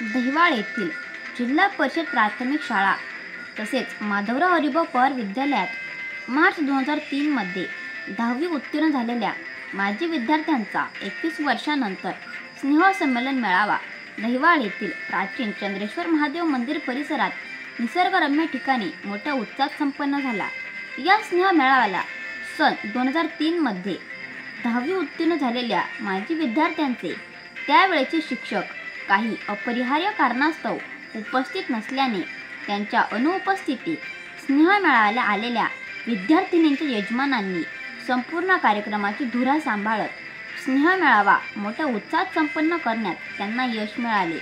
दहिवाळ येथील जिल्हा परिषद प्राथमिक शाळा तसेच माधवराव हरिभाऊ पवार विद्यालयात मार्च 2003 मध्ये 10वी उत्तीर्ण झालेल्या माजी विद्यार्थ्यांचा 21 वर्षांनंतर स्नेहसंमेलन मेळावा दहिवाळ येथील प्राचीन चंद्रेश्वर महादेव मंदिर परिसरात निसर्गरम्य ठिकाणी मोठ्या उत्साहात संपन्न झाला। या स्नेह मेळाव्याला सन 2003 मध्ये 10वी उत्तीर्ण झालेल्या माजी विद्यार्थ्यांचे त्यावेळेचे शिक्षक काही अपरिहार्य कारणास्तव उपस्थित नसल्याने त्यांच्या अनुपस्थितीत स्नेह मेळाव्याला आलेल्या विद्यार्थिनींच्या यजमानांनी संपूर्ण कार्यक्रमाची धुरा सांभाळत स्नेह मेळावा मोठ्या उत्साहात संपन्न करण्यात त्यांना यश मिळाले।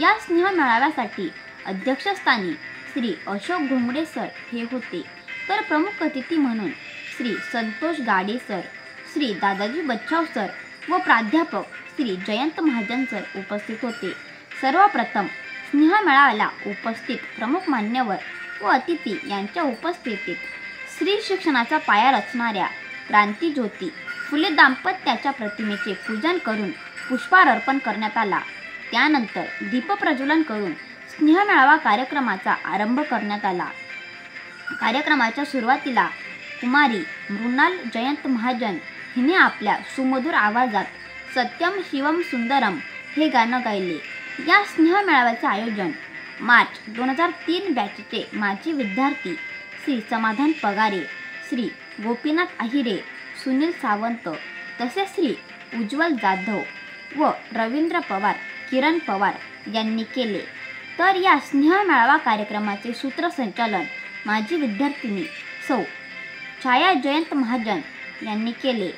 या स्नेह मेळाव्यासाठी अध्यक्षस्थानी श्री अशोक घोंगडे सर हे होते, तर प्रमुख अतिथी म्हणून श्री संतोष गाडे सर, श्री दादाजी बच्छाव सर व प्राध्यापक श्री जयंत महाजन सर उपस्थित होते। सर्वप्रथम स्नेह मेळाव्याला उपस्थित प्रमुख मान्यवर व अतिथी यांच्या उपस्थितीत स्त्री शिक्षणाचा पाया रचणाऱ्या क्रांतीज्योती फुले दाम्पत्याच्या प्रतिमेचे पूजन करून पुष्पहार अर्पण करण्यात आला। त्यानंतर दीपप्रज्वलन करून स्नेह मेळावा कार्यक्रमाचा आरंभ करण्यात आला। कार्यक्रमाच्या सुरुवातीला कुमारी मृणाल जयंत महाजन हिने आपल्या सुमधुर आवाजात सत्यम शिवम सुंदरम हे गाणं गायले। या स्नेह मेळाव्याचे आयोजन मार्च 2003 बॅचचे माजी विद्यार्थी श्री समाधान पगारे, श्री गोपीनाथ आहिरे, सुनील सावंत तसेच श्री उज्ज्वल जाधव व रवींद्र पवार, किरण पवार यांनी केले। तर या स्नेह मेळावा कार्यक्रमाचे सूत्रसंचालन माजी विद्यार्थिनी सौ छाया जयंत महाजन यांनी केले।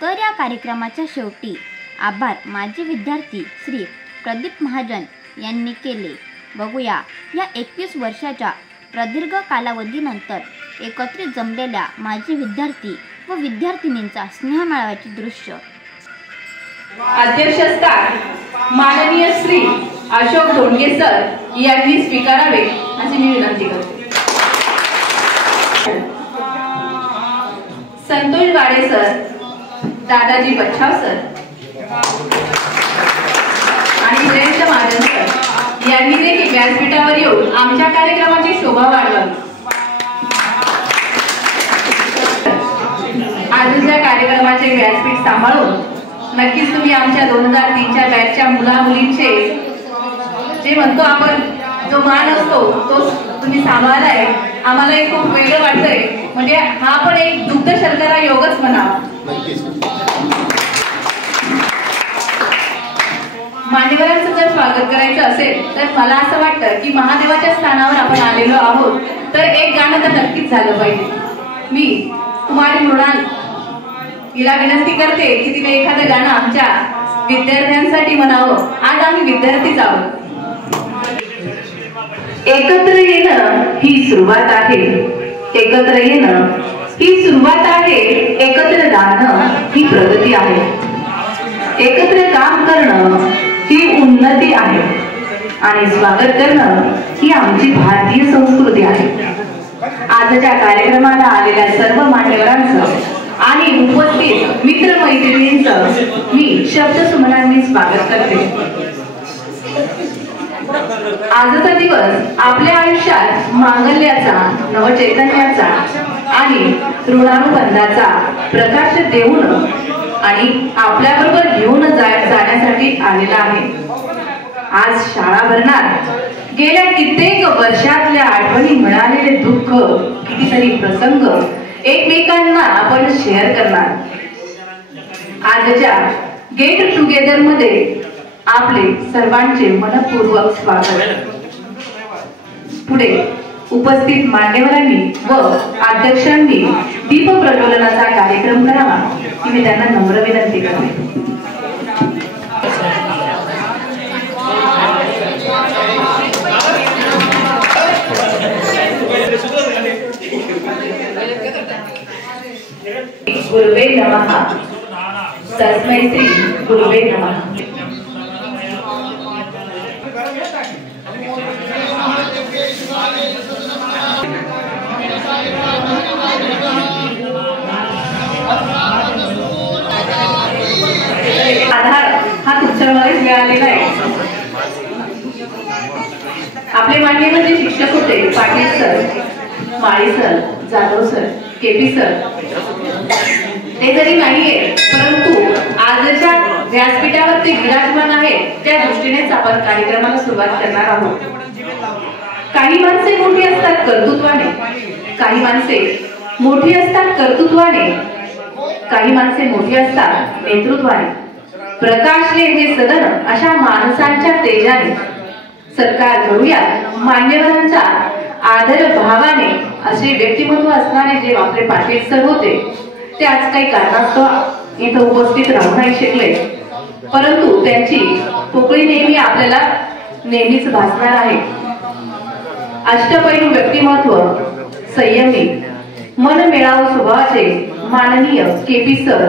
तर या कार्यक्रमाच्या शेवटी आभार माजी विद्यार्थी श्री प्रदीप महाजन यांनी केले। बघूया या 21 वर्षाच्या प्रदीर्घ कालावधीनंतर एकत्रित जमलेल्या माजी विद्यार्थी व विद्यार्थिनींचा स्नेह मेळाव्याचे दृश्य। अध्यक्षस्थान माननीय श्री अशोक घोंगडे सर यांनी स्वीकारावे अशी मी विनंती करते। संतोष गाडे सर, दादाजी बच्छाव सर आणि जयंत महाजन सर यांनी देखील व्यासपीठावर येऊन आमच्या कार्यक्रमाची शोभा वाढवावी। आजच्या कार्यक्रमाचे व्यासपीठ सांभाळून नक्कीच तुम्ही आमच्या 2003च्या बॅचच्या मुला मुलींचे जे म्हणतो आपण जो मान असतो तो तुम्ही सांभाळलाय, आम्हाला एक खूप वेगळं वाटतंय। म्हणजे हा पण एक दुग्ध शर्करा योगच म्हणावा। मान्यवरांचं जर स्वागत करायचं असेल तर मला असं वाटतं की महादेवाच्या स्थानावर आपण आलेलो आहोत, तर एक गाणं तर नक्कीच झालं पाहिजे। मी कुमारी मृणाल हिला विनंती करते की तिने एखादं गाणं आमच्या विद्यार्थ्यांसाठी म्हणावं। आज आम्ही विद्यार्थीच आहोत। एकत्र येणं ही सुरुवात आहे, एकत्र येणं ही सुरुवात आहे, एकत्र जाणं ही प्रगती आहे, एकत्र काम करणं ही उन्नती आहे आणि स्वागत करणं ही आमची भारतीय संस्कृती आहे। आजच्या कार्यक्रमाला आलेल्या सर्व मान्यवरांचं आणि उपस्थित मित्रमैत्रिणींचं मी शब्दसुमनांनी स्वागत करते। आजचा दिवस आपल्या आयुष्यात मांगल्याचा, नवचैतन्याचा आणि ऋणानुबंधाचा प्रकाश देऊन आणि आपल्याबरोबर घेऊन जाण्यासाठी आलेला आहे। आज शाळा भरणार, गेल्या कित्येक वर्षातल्या आठवणी, मिळालेले दुःख, कितीतरी प्रसंग एकमेकांना आपण शेअर करणार। आजच्या गेट टुगेदर मध्ये आपले सर्वांचे मनपूर्वक स्वागत। पुढे उपस्थित मान्यवरांनी व अध्यक्षांनी दीप प्रज्वलनाचा कार्यक्रम करावा ही मी त्यांना नम्र विनंती करते। गुरुवे नमः, तस्मै श्री गुरुवे नमः। आधार हा तुमच्यामुळेच मिळालेला आहे। आपले मान्यवर जे शिक्षक होते, Patil sir, Mali sir, Jadhav sir, KP sir, ते जरी नाहीये परंतु आजच्या व्यासपीठावर ते विराजमान आहे, त्या दृष्टीनेच आपण कार्यक्रमाला सुरुवात करणार आहोत. काही माणसे मोठी असतात कर्तृत्वाने, काही माणसे मोठी असतात कर्तृत्वाने, काही माणसे मोठी असतात नेतृत्वाने. प्रकाशले हे सदन अशा माणसांच्या तेजाने सत्कार करूया मान्यवरांचा आदर भावाने. असे व्यक्तिमत्व असणारे जे आपले पाटील सर होते, ते आज काही कारणास्तव इथं उपस्थित राहू नाही शकले, परंतु त्यांची पोकळी नेहमी आपल्याला नेहमीच भासणार आहे. अष्टपैलू व्यक्तिमत्व, संयमी, मनमिळावू स्वभावाचे माननीय केपी सर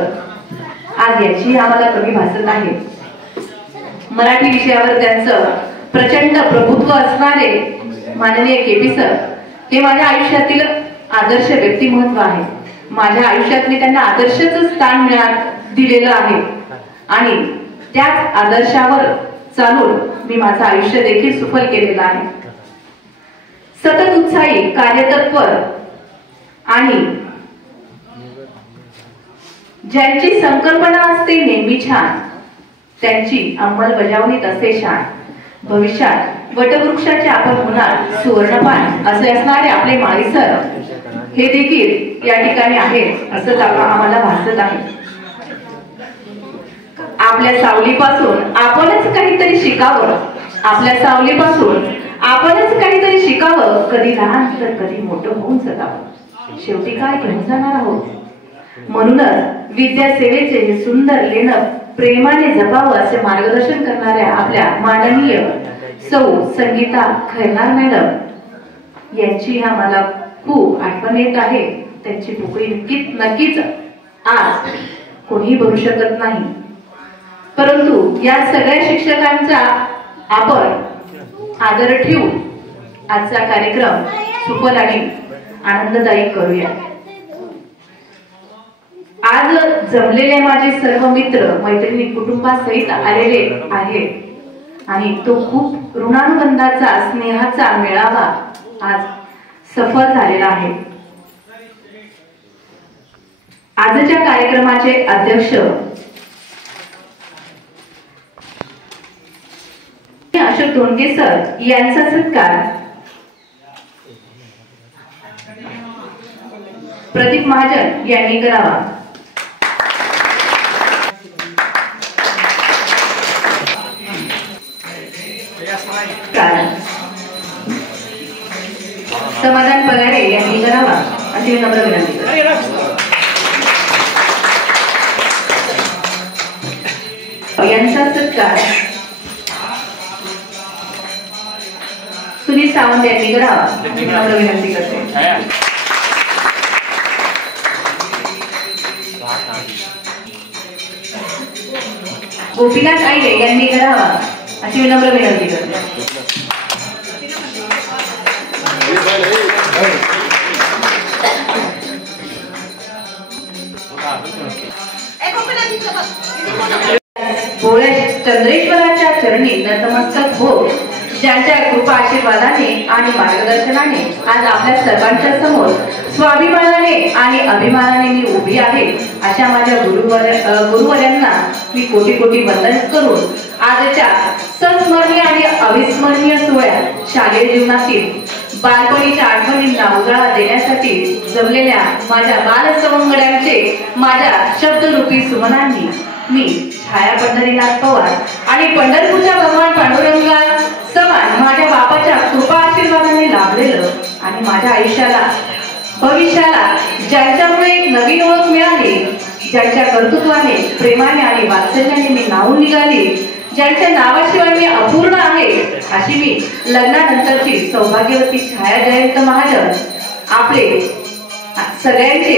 आज याची आम्हाला कमी भासत आहे. मराठी विषयावर त्यांचं प्रचंड प्रभुत्व असणारे माननीय केपी सर हे माझ्या आयुष्यातील आदर्श व्यक्तिमत्व आहे. माझ्या आयुष्यात मी त्यांना आदर्शच स्थान दिलेलं आहे आणि त्याच आदर्शावर चालून मी माझं आयुष्य देखील सफल केलेलं आहे. सतत उत्साही, कार्यतत्पर आणि ज्यांची संकल्पना असते नेहमी छान, त्यांची अंमलबजावणी असते शान. भविष्यात वटवृक्षाचे आपण होणार सुवर्णपान असे असणारे आपले माळी सर हे देखील या ठिकाणी आहेत असं आम्हाला भासत आहे. आपल्या सावलीपासून आपणच काहीतरी शिकावं, आपल्या सावलीपासून आपणच काहीतरी शिकावं. कधी लहान तर कधी मोठं होऊन जगावं. शेवटी काय घेऊन जाणार आहोत. म्हणूनच विद्यासेवेचे हे सुंदर लेणं प्रेमाने जपावं असे मार्गदर्शन करणाऱ्या आपल्या माननीय सौ संगीता खैरनार मॅडम यांची आम्हाला खूप आठवण येत आहे. त्यांची पोकळी नक्कीच आज कोणीही भरू शकत नाही, परंतु या सगळ्या शिक्षकांचा आपण आदर ठेवू आजचा कार्यक्रम सुफल आणि आनंददायी करूया. आज जमलेले माझे सर्व मित्र मैत्रिणी कुटुंबासहित आलेले आहेत आणि तो खूप ऋणानुबंधाचा स्नेहाचा मेळावा आज सफल झालेला आहे. आजच्या कार्यक्रमाचे अध्यक्ष अशोक धोंडके सर यांचा सत्कार प्रदीप महाजन यांनी करावा. समाधान पगारे यांनी करावा अशी नम्र विनंती यांचा सत्कार सुनील सावंत यांनी करावा अशी नम्र विनंती करते. गोपीनाथ आईले यांनी करावा अशी विनम्र विनंती करते. चंद्रेश्वराच्या चरणी नतमस्तक हो, ज्यांच्या कृपा आशीर्वादाने आणि मार्गदर्शनाने आज आपल्या सर्वांच्या समोर स्वाभिमानाने आणि अभिमानाने मी उभी आहे. अशा माझ्या गुरुवर्यांना मी कोटी कोटी वंदन करून आजच्या संस्मरणीय आणि अविस्मरणीय सोहळ्यात शालेय जीवनातील बालपणीच्या आठवणींना उजाळा देण्यासाठी जमलेल्या माझ्या बालसवंगड्यांचे माझ्या शब्दरूपी सुमनांनी मी छाया पंढरीनाथ पवार आणि पंढरपूरच्या भगवान पांडुरंगा समान माझ्या बापाच्या कृपा आशीर्वादाने लाभलेलं आणि माझ्या आयुष्याला भविष्याला ज्यांच्यामुळे एक नवीन ओळख मिळाली, ज्यांच्या कर्तृत्वाने प्रेमाने आणि वात्सल्याने मी नावून निघाली, ज्यांच्या नावाशिवाय मी अपूर्ण आहे, अशी मी लग्नानंतरची सौभाग्यवती छाया जयंत महाजन आपले सगळ्यांचे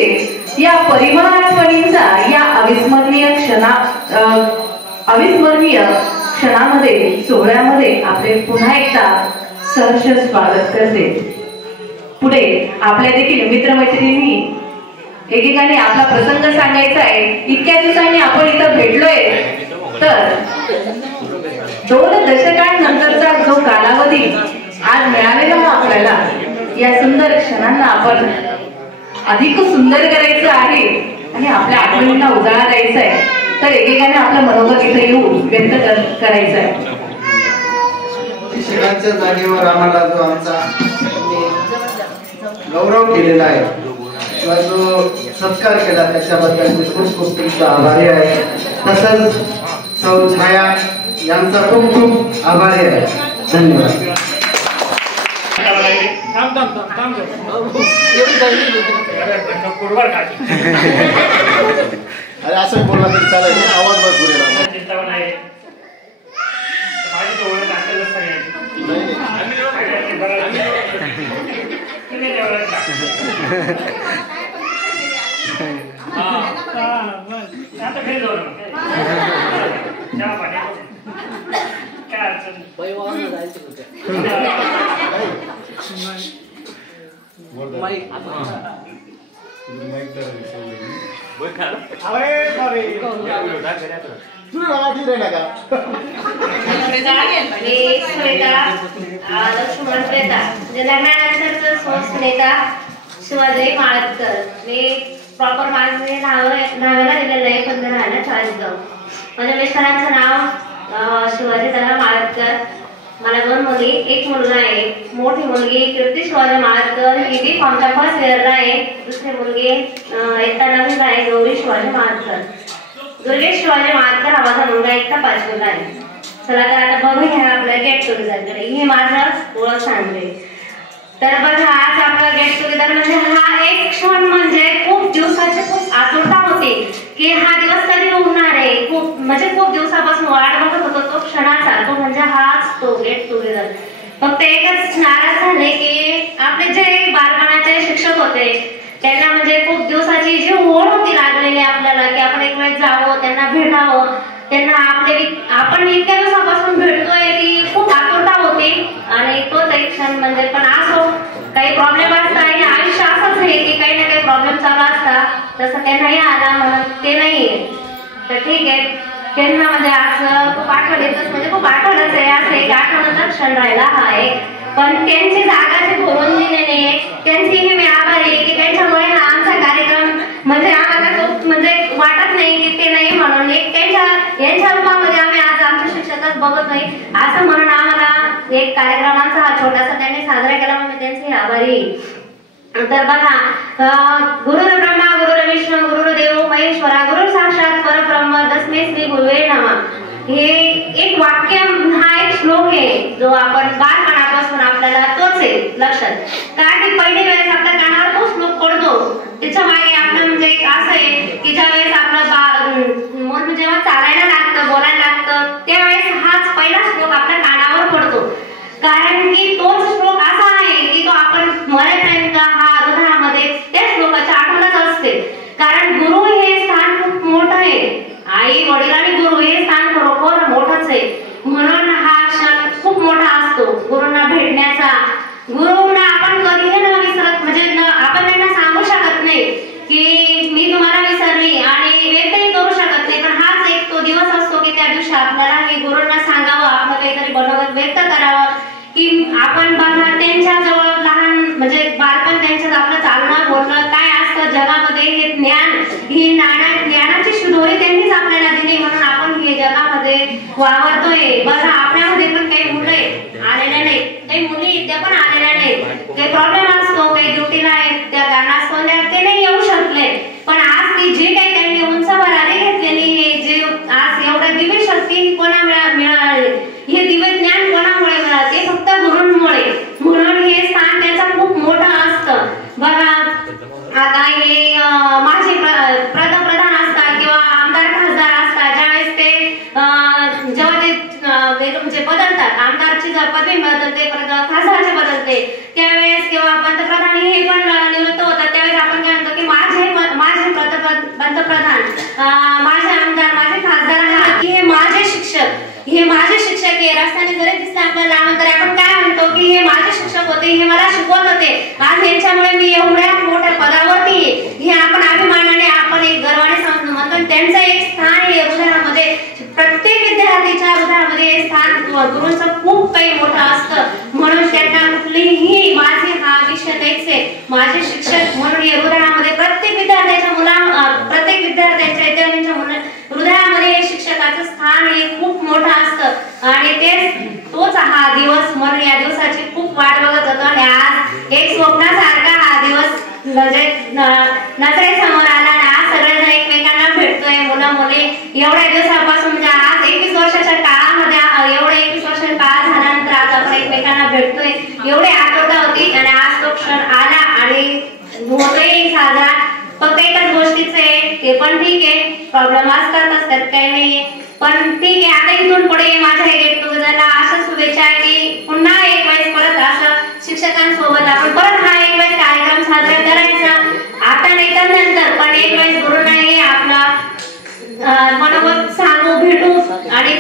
या परिमळ आठवणींचा या अविस्मरणीय क्षणामध्ये सोहळ्यामध्ये आपले पुन्हा एकदा सहर्ष स्वागत करते. पुढे आपल्या देखील मित्रमैत्रिणी एकेकाने आपला प्रसंग सांगायचा आहे. इतक्या दिवसांनी आपण इथं भेटलोय तर 2 दशकांनंतरचा जो क्षणांना आपण अधिक सुंदर करायचं आहे आणि आपल्या आठवणींना उजाळा द्यायचा आहे, तर एकेकाने आपलं मनोगत इथे येऊन व्यक्त करायचं आहे. शिक्षकांच्या जागेवर आम्हाला जो आमचा गौरव केलेला आहे किंवा जो सत्कार केला त्याच्याबद्दल मी खूप खूप तुमचा आभारी आहे. तसंच सौ छाया यांचा खूप खूप आभारी आहे. धन्यवाद. अरे असं बोलला तरी चालेल, आवाज भरपूर येणार. शिवाजी माळतकर. मी प्रॉपर माझे नावाला दिलेलं आहे, पण राहायला चाळीसगाव. माझ्या मिस्टरांचं नाव शिवाजी दादा माळतकर. मला 2 मुली, 1 मुलगा आहे. मोठी मुलगी कीर्ती शिवाजी माळतकर, ही बी आमच्या फर्स्ट इयरला आहे. दुसरी मुलगी एकटा नवीन आहे, गौरी शिवाजी माळतकर. दुर्गेश शिवाजी माळतकर हा माझा मुलगा, एकटा 5वीला आहे. चला तर आता बघूया आपल्या गेट टुगेदरकडे. हे माझं ओळख सांगते. तर बघा, आज आपला गेट टुगेदर म्हणजे हा एक क्षण म्हणजे खूप दिवसाची खूप आतुरता होती की हा दिवस कधी होणार आहे. खूप दिवसापासून वाट बघत होतो तो क्षणाचा, तो म्हणजे हाच तो गेट टुगेदर. फक्त एकच नाराज झाले की आपले जे बालपणाचे शिक्षक होते त्यांना म्हणजे खूप दिवसाची जी ओढ होती लागलेली आपल्याला की आपण एक वेळ जावं, त्यांना भेटावं, त्यांना आपण इतक्या दिवसापासून भेटतोय की खूप आतुरता होती. आणि तोच एक क्षण म्हणजे, पण असो काही प्रॉब्लेम असतात आणि आयुष्य असंच आहे की काही ना काही प्रॉब्लेम चालू असतात. तसं त्यांनाही आला म्हणून ते नाही, तर ठीक आहे. त्यांना म्हणजे आज खूप आठवण येतच, म्हणजे खूप आठवणच आहे. असं एक आठवणाचा क्षण राहिला हा एक, पण त्यांची जागा जी भरून दिलेली त्यांची मी आभारी आहे की त्यांच्यामुळे आमचा कार्यक्रम म्हणजे आम्हाला म्हणजे वाटत नाही की ते नाही म्हणून एक यांच्या रूपामध्ये आम्ही आज आमचे शिक्षकच बघत नाही असं म्हणून आम्हाला एक कार्यक्रमाचा हा छोटासा त्यांनी साजरा केला, म्हणून त्यांचे आभारी. तर बघा, गुरुर ब्रह्मा गुरुर विष्णू गुरुर्देव महेश्वरा गुरु साक्षात परब्रह्म तस्मै श्री गुरुवे नमः. हे एक वाक्य, हा एक श्लोक आहे जो आपण बालपणापासून आपल्याला तोच आहे लक्षात. कारण की पहिली वेळेस आपल्या कानावर तो श्लोक पडतो, त्याच्या मागे आपलं म्हणजे एक असं आहे की ज्या वेळेस आपलं मन जेव्हा चालायला लागतं, बोलायला लागतं, त्यावेळेस हाच पहिला श्लोक आपल्या कानावर पडतो. कारण की तोच श्लोक असा आहे की तो आपण मरेपर्यंत हा हृदयामध्ये त्या श्लोकाची आठवणच असते. कारण गुरु हे स्थान खूप मोठं आहे. आई वडील आणि गुरु हे स्थान खरोखर मोठंच आहे. म्हणून हा क्षण खूप मोठा असतो गुरुंना भेटण्याचा. गुरुंना आपण कधीही न विसरत, म्हणजे आपण त्यांना सांगू शकत नाही की मी तुम्हाला विसरली आणि व्यक्तही करू शकत नाही. पण हाच एक तो दिवस असतो की त्या दिवशी आपल्याला हे गुरुंना सांगावं, आपलं काहीतरी बनवत व्यक्त करावं की आपण बघा त्यांच्याजवळ लहान म्हणजे बालपण त्यांच्यात आपलं चालणं बोलणं काय असतं जगामध्ये, हे ज्ञान, ही ज्ञानाची शिदोरी त्यांनीच आपल्याला दिली, म्हणून आपण हे जगामध्ये वावरतोय. बघा, आपल्यामध्ये पण काही मुलं आलेल्या नाही, काही मुली त्या पण आलेल्या नाही. काही प्रॉब्लेम असतो, काही ड्युटीला आहेत, त्या कारणास्तव ते नाही येऊ शकले. पण आज ती जी काही त्यांनी उंचावर आले घेतलेली हे जे आज एवढं दिव्य शक्ती कोणा मिळाली, हे दिव्य ज्ञान कोणामुळे मिळाले, ते फक्त गुरूंमुळे. म्हणून हे स्थान त्याचं खूप मोठं असतं. बघा, आता हे माझे पंतप्रधान असतात किंवा आमदार खासदार असतात, ज्यावेळेस ते जेव्हा ते तुमचे बदलतात, आमदारची पदवी बदलते, खासदारची बदलते, त्यावेळेस किंवा पंतप्रधान हे पण निवृत्त होतात, त्यावेळेस आपण काय म्हणतो की माझे पंतप्रधान, माझे आमदार, माझे खासदार, हे माझे शिक्षक, हे माझे शिक्षक आहे. रस्त्याने जरी दिसले आपल्याला तर आपण काय म्हणतो की हे माझे शिक्षक होते, हे मला शिकवत होते, आज यांच्यामुळे मी एवढ्या मोठ्या पदावरती, हे आपण अभिमानाने आपण एक गर्वाने समजून म्हणतो. त्यांचं एक स्थान आहे हृदयामध्ये, प्रत्येक विद्यार्थीच्या हृदयामध्ये स्थान गुरूंचं खूप काही मोठं असतं. म्हणून त्यांना कुठलीही माझे हा विषय द्यायचे माझे शिक्षक म्हणून या हृदयामध्ये प्रत्येक विद्यार्थ्याच्या हृदयामध्ये हे शिक्षकाचं स्थान हे खूप मोठं असतं आणि तोच हा दिवस म्हणून या दिवसाची खूप वाट बघत होतो आणि आज एक स्वप्नासारखा हा दिवस नजरेसमोर आला आणि आज सगळेजण एकमेकांना भेटतोय मुलं मुली एवढ्या दिवसापासून म्हणजे आज 21 वर्षाच्या काळामध्ये एवढे 21 वर्षाचा काळ झाल्यानंतर आज आपण एकमेकांना भेटतोय एवढी आतुरता होती आणि आज तो क्षण आला आणि होतोय साजरा. फक्त एकाच गोष्टीचं आहे ते पण ठीक आहे प्रॉब्लेम असतातच त्यात काही नाहीये पण ठीक आहे. आता इथून पुढे माझ्या गेट टुगेदरला अशा शुभेच्छा आहे की पुन्हा एक वेळेस परत असं शिक्षकांसोबत आपण परत हा एक वेळेस कार्यक्रम साजरा करायचा आता नाही तर नंतर पण एक वेळेस गुरु नाही आपला मनोगत सांगू भेटू आणि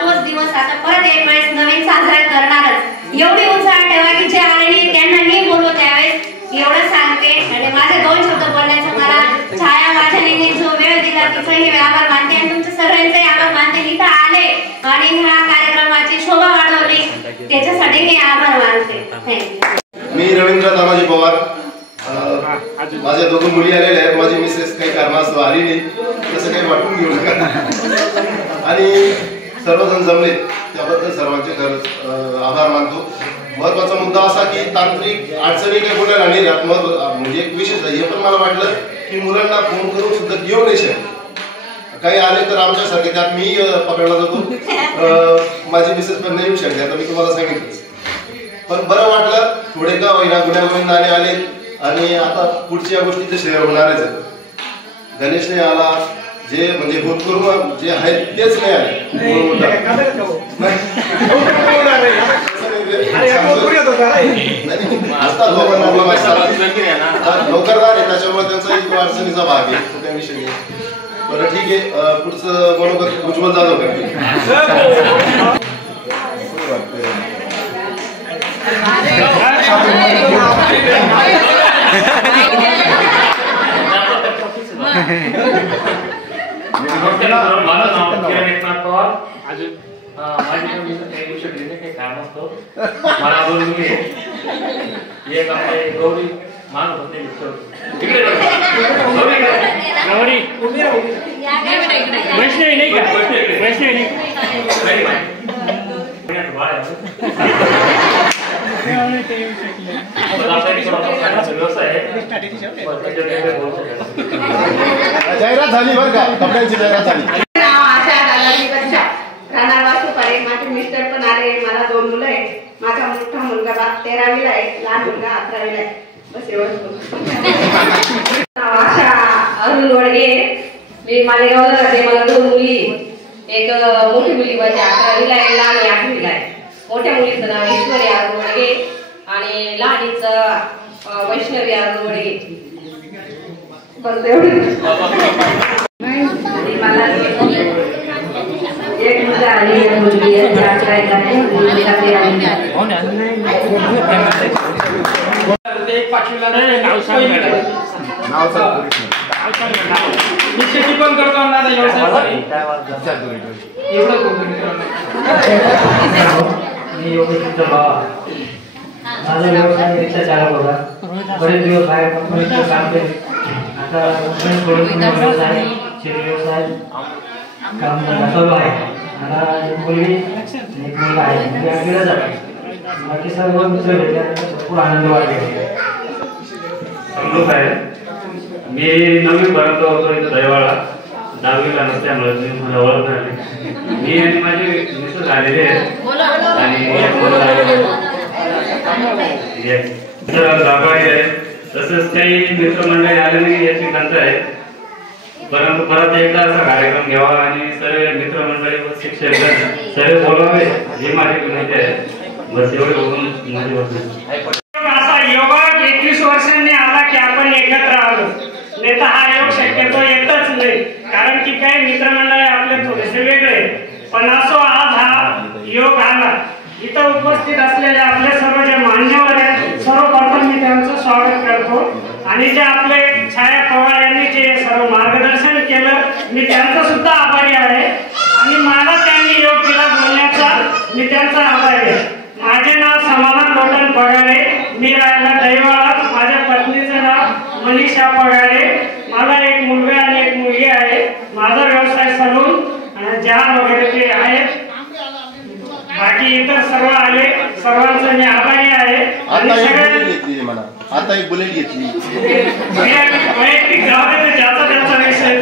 तोच दिवस आता परत एक वेळेस नवीन साजरा करणारच. एवढी उत्साह ठेवा की जे आलेली त्यांनाही बोलवू त्यावेळेस एवढं सांगते आणि माझे 2 शब्द बोलण्याचा मला छाया वाचनीने जो वेळ दिला तिचंही आभार मानते आणि तुमच्या सर्वांचंही आभार मानते. इथं आले आणि ह्या कार्यक्रमाची शोभा वाढवली त्याच्यासाठीही आभार मानते. थँक्यू. मी रवींद्र तानाजी पवार. माझ्या 2 मुली आलेल्या आहेत. माझी मिसेस काही कारणास्तव आली नाही तसं काही वाटून घेऊ नका आणि सर्वजण जमले त्याबद्दल सर्वांचे खरंच आभार मानतो. महत्वाचा मुद्दा असा की तांत्रिक अडचणी काही बोलायला नाही राहत म्हणजे एक विशेष हे पण मला वाटलं की मुलांना फोन करून सुद्धा येऊ नाही शकत काही आले तर आमच्यासारखे त्यात मी पकडला जातो माझी मिसेस पण नाही येऊ शकते आता मी तुम्हाला सांगितलं पण बरं वाटलं थोडे का होईना गुण्यागोविंदाने आले आणि आता पुढच्या गोष्टीचे श्रेय होणारच आहे. गणेशने आला जे म्हणजे भूतपूर्व जे आहेत तेच नाही आले नोकरदार आहे त्याच्यामुळे त्यांचा एक अडचणीचा भाग आहे त्या विषयी. बरं ठीक आहे पुढचं मनोगत उज्ज्वल जाधव करते. माझं नाव किरण एकनाथ पवार. अजून माझी काही गोष्ट काही काम असतो मला 2 मुली एक आपले गौरी मानत होते वैष्णवी नाही का वैष्णवी जाहिरात झाली बरं का कपड्यांची जाहिरात झाली. राहणार वासुपारे. माझे मिस्टर पण आले. मला 2 मुलं आहेत. माझा मोठा मुलगा 13वीला आहे लहान मुलगा 11वीला आहे. बस एवढंच. आशा अरुण वडगे. मी मालेगावला राहते. मला 2 मुली एक मोठी मुली माझी 11वीला आहे लहान 8वीला आहे. मोठ्या मुलीचं नाव ईश्वरी अरुण वडगे आणि लहानीचं वैष्णवी अरुण वडगे. बस एवढं. मला एक मुलगा आणि एक मुलगी आहे. शेती पण करतो मी योगेशचा भाव. माझा व्यवसाय रिक्षा चालक होता. बरेच दिवस बाहेर कंपनीचं काम केले. आता व्यवसाय शेती व्यवसाय काम चालू आहे. आता एक मुलगी एक मुलगा आहे. बाकी सर्व मित्र भेटल्यानंतर भरपूर आनंद वाटतो. मी 9वी पर्यंत होतो इथं दहीवाळा. 10वीला नसल्यामुळे मी मला ओळख झाली. मी आणि माझे मिस्टर झालेले आहेत आणि एक मुलगा आहे. तसंच काही मित्रमंडळी आले नाही याची खंत आहे परंतु परत एकदा असा कार्यक्रम घ्यावा आणि सर्व मित्रमंडळी व शिक्षक सर्व बोलावे ही माझी विनंती आहे. बस एवढे बघून माझी असा योग 21 वर्षांनी आला की आपण एकत्र आलो. नाही तर हा योग शक्यतो येतच नाही कारण की काही मित्रमंडळी आपले थोडेसे वेगळे पण असो आज हा योग आला. इथं उपस्थित असलेले आपले सर्व जे मान्यवर आहेत सर्वप्रथम मी त्यांचं स्वागत करतो आणि जे आपले छाया पवार यांनी जे सर्व मार्गदर्शन केलं मी त्यांचा सुद्धा आभारी आहे आणि मला त्यांनी योग दिला बोलण्याचा मी त्यांचा आभारी आहे. माझे नाव समाधान लोटन पगारे. मी राहायला दहीवाळा. माझ्या मनीषा पगारे. मला एक मुलगा आणि एक मुलगी आहे. माझा व्यवसाय सलून आणि जाम वगैरे ते आहेत. बाकी इतर सर्व आले, सर्वांचा मी आभारी आहे. आणि घेतली म्हणा, आता एक बुलेट घेतली. वैयक्तिक जाऊ दे, ज्याचा त्याचा विषय.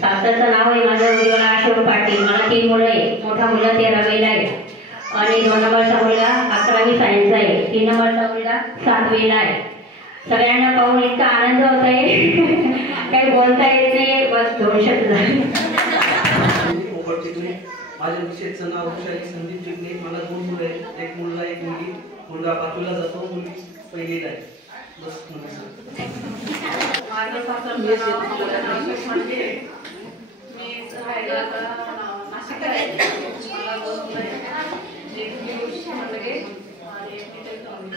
सासरचं नाव आहे माझ्या मुलीला अशोक पाटील. मला 3 मुलं आहे. मोठा मुलगा 13वीला आहे आणि 2 नंबरचा मुलगा 11वी सायन्स आहे. 3 नंबरचा मुलगा 7वीला आहे. सगळ्यांना पाहून इतका आनंद होत आहे काही बोलता येत नाही. बस 2 शब्द. माझ्या मिसेसचं नाव संदीप जिग्ने. मला 2 मुलं आहेत. एक मुलगा एक मुलगी. मुलगा 5वीला जातो, मुलगी 1लीला आहे. बस माझं सासरचं नाव अशोक म्हणजे मी राहायला नाशिकला आहे. मला 2 मुलं आहेत. एक पियुष म्हणजे आणि एक नितेश स्वामी.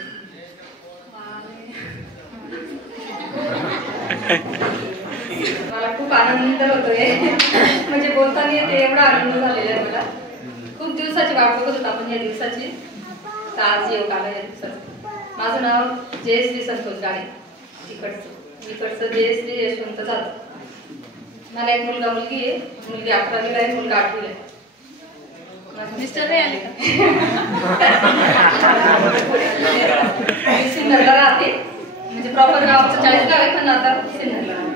मला खूप आनंद होतोय म्हणजे बोलताना येते एवढा आनंद झालेला आहे मला. खूप दिवसाची वाट बघत होता आपण या दिवसाची. आज योग आला या दिवसाचं. माझं नाव जयश्री संतोष गाडे. इकडचं जयश्री यशवंत जाधव. मला एक मुलगा मुलगी आहे. मुलगी 11वीला आहे, मुलगा 8वीला आहे. मिस्टर नाही आले का? मी सिन्नरला राहते. म्हणजे प्रॉपर गावचं 40 गाव आहे, पण आता सिन्नरला राहते.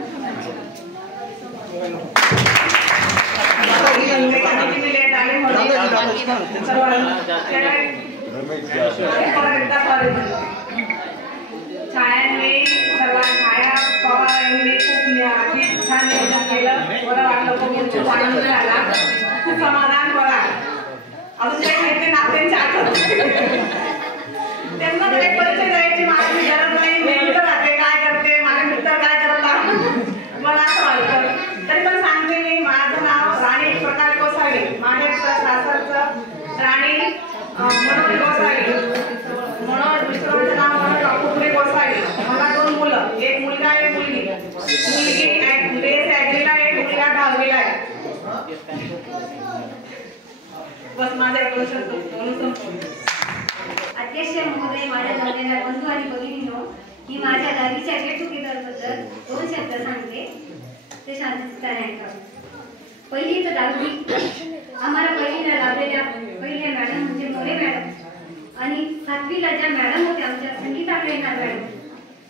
छायांनी छाया पवार यांनी खूप आधी छान नियोजन केलं. बरं वाटलं, खूप आनंद झाला, खूप समाधान बघा. अजून काही माहिती नात्यांची आठवण त्यांना तरी परिचय द्यायची माझी गरज नाही. मी कुठं राहते, काय करते, माझे मित्र काय करतात मला असं वाटतं. तरी पण सांगते मी, माझं नाव राणी प्रकाश गोसावी. माझ्या सासरचं राणी मनोज गोसावी. मनोज मिस्टरांचं नाव मनोज अपुपुरे गोसावी. मला 2 मुलं, एक मुलगा एक मुलगी. मुलगी BS ॲग्रीला आहे, मुलगा 10वीला आहे. बस माझ्या अध्यक्ष महोदय, माझ्या जवळच्या बंधू आणि भगिनींनो, मी माझ्या 10वीच्या गेट टुगेदर बद्दल 2 शब्द सांगते. ते शांतचित्ताने ऐका. 1ली तर 10वी. आम्हाला पहिलीला लाभलेल्या पहिल्या मॅडम म्हणजे मोरे मॅडम आणि 7वीला ज्या मॅडम होत्या आमच्या संगीता प्रेरणा मॅडम.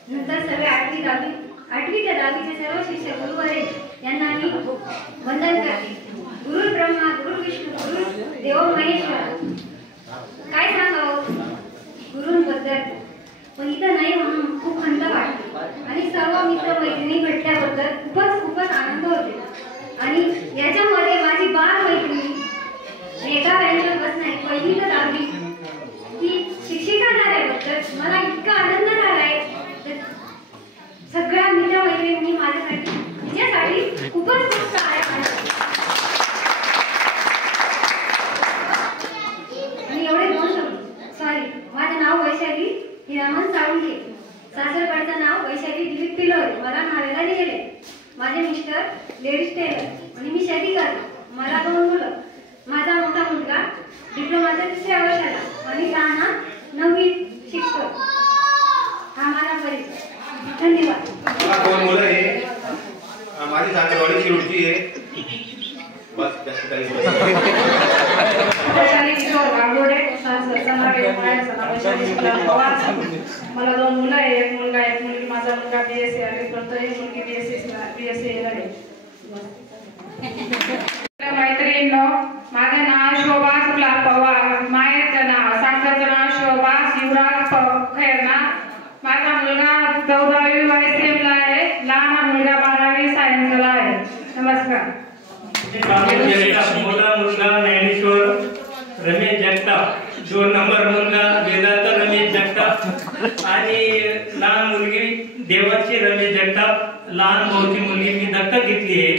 नंतर सगळे 8वी ते 10वीचे सर्व शिक्षक गुरुवरेल यांना मी वंदन करते. गुरु ब्रह्मा, गुरु विष्णू, गुरु देव महेश्वर. काय सांगावं गुरूंबद्दल, पण इथं नाही म्हणून खूप खंत वाटते. आणि सर्व मित्र मैत्रिणी भेटल्याबद्दल खूपच आनंद होते. आणि याच्यामध्ये माझी बाळ मैत्रिणी एका बँकेवर बसणार 1ली तर 10वी ती शिक्षिका झाल्याबद्दल मला इतका आनंद झालाय. सगळ्या मित्र मैत्रिणींनी माझ्यासाठी खूपच सहाय्य केलं. आणि एवढे 2 शब्द. सॉरी, माझं नाव वैशाली हिरामन साळुंखे. सासरकडचं नाव वैशाली दिलीप पिलोरे. मला नावेला लिहिले. माझे मिस्टर लेडीज टेलर आणि मी शेती करते. मला 2 मुलं. माझा मोठा मुलगा डिप्लोमाच्या 3ऱ्या वर्षाला आणि लहान 9वीत शिकतो. हा माझा परिचय. धन्यवाद. मला 2 मुलं आहे. माझी जातेवाडीची रुची आहे. बस जास्त काही मला 2 मुलं आहे. एक मुलगा एक मुलगी. माझा मुलगा BSc ॲग्री करतोय, मुलगी BSc आहे. मैत्रिणींनो, माझं नाव शोभा शुक्ला पवार. माहेरचं नाव सासरचं नाव शोभा शिवराज खैरना. माझा मुलगा 14वी YCMला आहे. लहान मुलगा 12वी सायन्सला आहे. नमस्कार. मोठा मुलगा ज्ञानेश्वर रमेश जगताप. 2 नंबर मुलगा वेदांत रमेश जगताप आणि लहान मुलगी देवाची रमेश जगताप. लहान भाऊची मुलगी मी दत्तक घेतली आहे.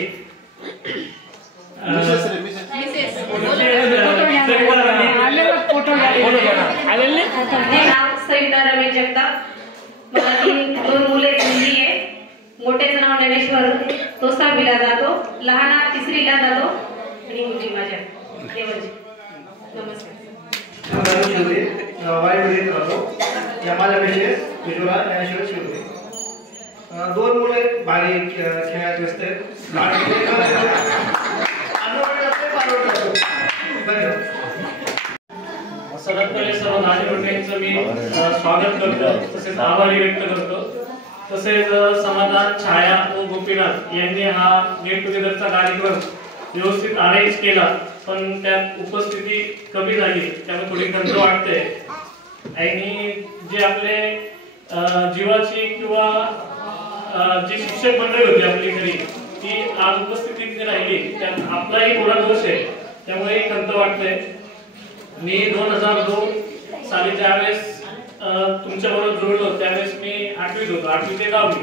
सविता रमेश जगताप. मला 2 मुले मुलगी आहे. मोठ्याचं नाव ज्ञानेश्वर, तो 6वीला जातो. लहान 3रीला जातो आणि मुलगी माझ्या देवाची. नमस्कार. या माझ्या मिसेस विजोरा ज्ञानेश्वर शिवरे. 2 मुले बारीक खेळात व्यस्त आहेत. सर्वात पहिले सर्व नाजी मंडळींचं मी स्वागत करतो, तसेच आभारी व्यक्त करतो. तसेच समाधान, छाया व गोपीनाथ यांनी हा गेट टुगेदरचा कार्यक्रम व्यवस्थित अरेंज केला, पण त्यात उपस्थिती कमी झाली, त्यामुळे थोडी खंत वाटते. आणि जे आपले जीवाची किंवा जी शिक्षक मंडळी होती आपली खरी, ती आज उपस्थितीत राहिली, त्यात आपलाही थोडा दोष आहे, त्यामुळे खंत वाटते. मी 2002 साली ज्यावेळेस तुमच्याबरोबर जोडलो त्यावेळेस मी 8वीत होतो, 8वी ते 10वी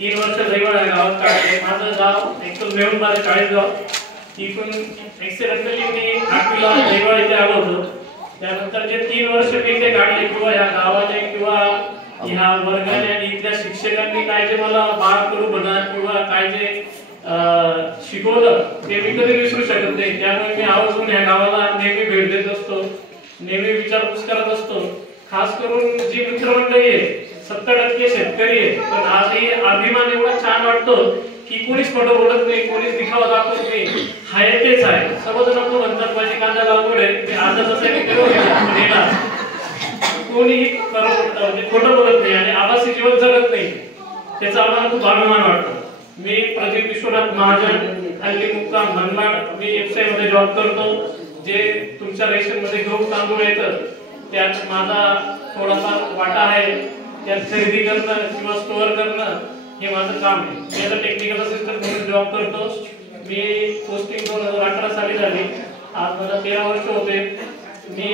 3 वर्ष दैवळ या गावात काढले. माझं गाव एकदम मेहुणबारे चाळीसगाव, तिथून एक्सिडेंटली मी 8वीला दैवळ इथे आलो होतो. त्यानंतर जे 3 वर्ष मी इथे काढले किंवा या गावाने किंवा ह्या वर्गाने आणि इथल्या शिक्षकांनी काय जे मला बाळ करू म्हणा किंवा काय जे शिकवलं ते मी कधी विसरू शकत नाही. त्यामुळे मी आवर्जून या गावाला नेहमी भेट देत असतो, नेहमी विचारपूस करत असतो. खास करून जी मित्रमंडळी आहे 70% शेतकरी आहे, पण आजही अभिमान एवढा छान वाटतो की कोणीच खोटं बोलत नाही, कोणीच दिखावा दाखवत नाही, हाय तेच आहे. सर्वजण म्हणतात माझी कांदा लागवड आहे, ते आजच असेल कोणीही म्हणजे खोटं बोलत नाही आणि आभासी जीवन जगत नाही, त्याचा आम्हाला खूप अभिमान वाटतो. मी प्रदीप विश्वनाथ महाजन, हल्ली मुक्काम मनमाड, मी एफसीआय मध्ये जॉब करतो. जे तुमच्या रेशन मध्ये गहू तांदूळ येतं त्यात माझा थोडाफार वाटा आहे. त्यात खरेदी करणं किंवा स्टोअर करणं हे माझं काम आहे. मी आता टेक्निकल असिस्टंट म्हणून जॉब करतो. मी पोस्टिंग 2018 साली झाली, आज मला 13 वर्ष होते. मी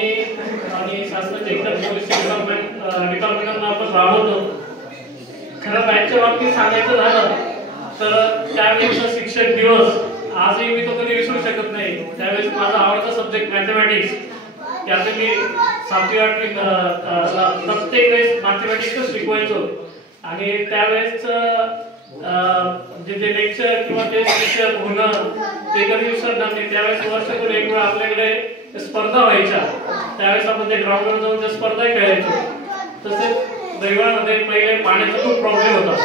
आणि शासनाच्या इतर पोलीस डिपार्टमेंटला आपण राबवतो. खरं बँकच्या बाबतीत सांगायचं झालं तर त्यावेळेसचा शिक्षक दिवस आजही मी तो कधी विसरू शकत नाही. त्यावेळेस माझा आवडता सब्जेक्ट मॅथमॅटिक्स, त्याचे मी 7वी 8वी प्रत्येक वेळेस मॅथमॅटिक्सच शिकवायचो. आणि त्यावेळेस जे लेक्चर किंवा ते लेक्चर होणं ते कधी विसरणार नाही. त्यावेळेस वर्षातून एक वेळ आपल्याकडे स्पर्धा व्हायच्या, त्यावेळेस आपण ते ग्राउंडवर जाऊन त्या स्पर्धा खेळायचो. तसेच दैवळमध्ये पहिले पाण्याचा खूप प्रॉब्लेम होता,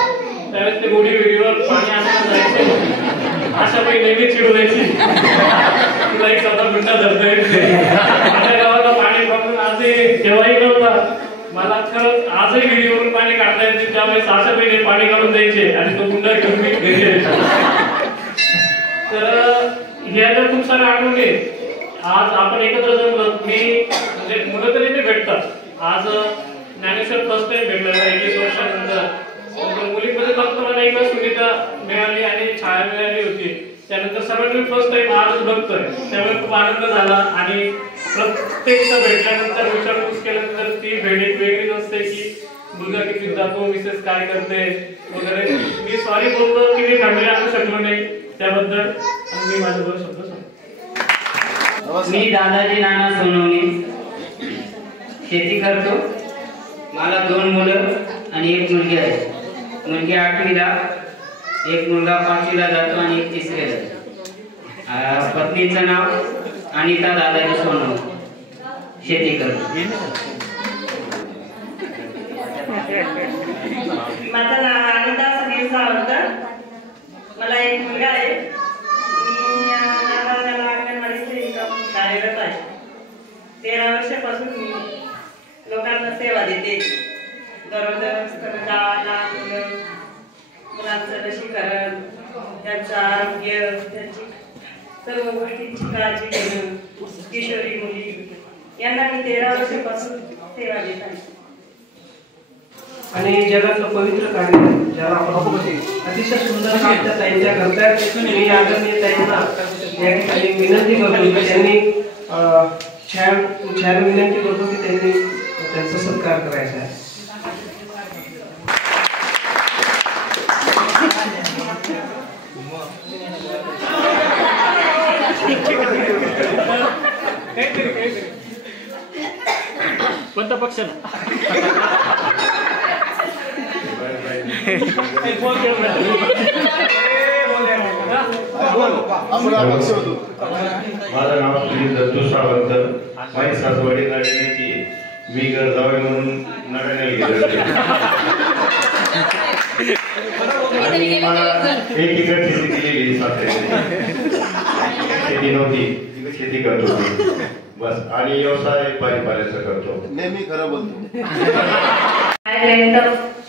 त्यावेळेस ते गोडी विहिरीवर पाणी आणायला जायचे. अशा काही नेहमी चिडू द्यायची, तुला एक 14 मिनिटं धरतोय. माझ्या गावाला पाणी प्रॉब्लेम आजही तेव्हाही नव्हता. मला खरंच आजही विहिरीवरून पाणी काढता येते, त्यावेळेस अशा पहिले पाणी काढून द्यायचे आणि तो गुंडा घेऊन मी घरी यायचा. तर ह्या जर खूप साऱ्या आठवणी आज आपण एकत्र जमलो. मी म्हणजे मुलं तरी ते भेटतात. आज ज्ञानेश्वर फर्स्ट टाइम भेटलेला 21 वर्षानंतर. मुलीमध्ये फक्त मला एकदा सुनीता मिळाली आणि छाया मिळाली होती. त्यानंतर सर्वांनी फर्स्ट टाइम आज बघतोय, त्यामुळे खूप आनंद झाला. आणि प्रत्येक भेटल्यानंतर विचारपूस केल्यानंतर ती भेट एक वेगळीच असते की मुलगा किती जातो, मिसेस काय करते वगैरे. मी सॉरी बोलतो की मी फॅमिली आणू शकलो नाही त्याबद्दल, आणि मी माझे 2 शब्द सांगतो. मी दादाजी नाना सोनवणे, शेती करतो. मला 2 मुलं आणि 1 मुलगी आहे. मुलगी 8वीला, एक मुलगा 5वीला जातो आणि 1 3रीला जातो. पत्नीचं नाव अनिता दादाजी सोनवणे, शेती करतो. माझं नाव अनिता सुनील सावंत. मला 1 मुलगा आहे. मी अंगणवाडीत कार्यरत आहे. 13 वर्षापासून मी लोकांना सेवा देते. दररोज गावाला मुलांचं लसीकरण, त्यांचं आरोग्य, त्यांची सर्व गोष्टींची काळजी घेणं, किशोरी मुली यांना मी 13 वर्षापासून सेवा देत आहे. आणि जगातलं पवित्र कार्य ज्याला आपण अतिशय सुंदर काम त्या ताईंच्या करतात. मी आदरणीय ताईंना या ठिकाणी विनंती करतो की त्यांनी छान विनंती करतो की त्यांनी त्यांचा सत्कार करायचा आहे. कोणता पक्ष माझं नाव सुनील दत्तू सावंत. माझी सासवडी गाडीची मी घर जावे म्हणून नव्याने गेलो आणि मला एक एकर शेती दिलेली सासऱ्याने. शेती नव्हती, शेती करत होती बस. आणि व्यवसाय भाजीपाल्याचा करतो. नेहमी खरं बोलतो.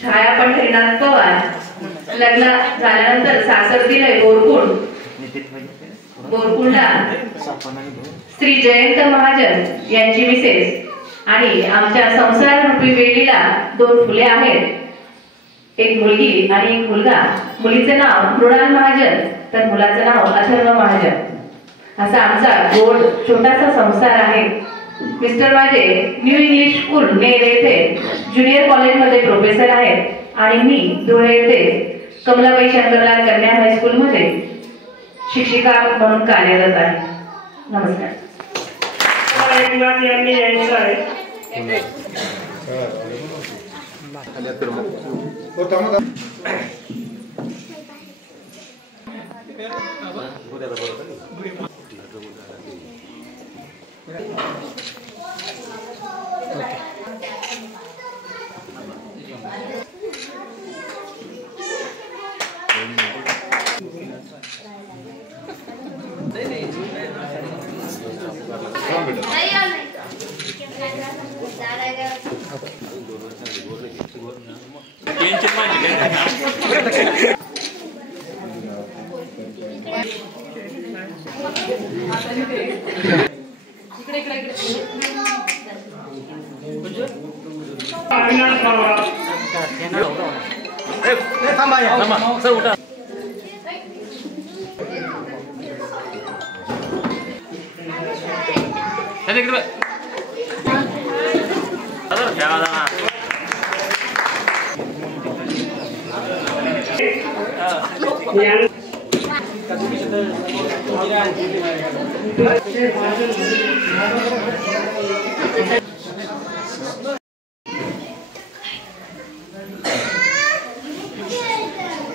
छाया पंढरीनाथ पवार लग्न झाल्यानंतर सासर दिलंय बोरकुंडला श्री जयंत महाजन यांची मिसेस. आणि आमच्या संसार रूपी वेलीला 2 फुले आहेत, एक मुलगी आणि एक मुलगा. मुलीचे नाव मृणाल महाजन तर मुलाचं नाव अथर्व महाजन. असा आमचा गोड छोटासा संसार आहे. मिस्टर माझे न्यू इंग्लिश स्कूल नेर येथे ज्युनियर कॉलेजमध्ये प्रोफेसर आहेत आणि मी धुळे येथे कमलाबाई शंकरलाल कन्या हायस्कूलमध्ये शिक्षिका म्हणून कार्यरत आहे. नमस्कार. एकनाथ यांनी यायचं आहे.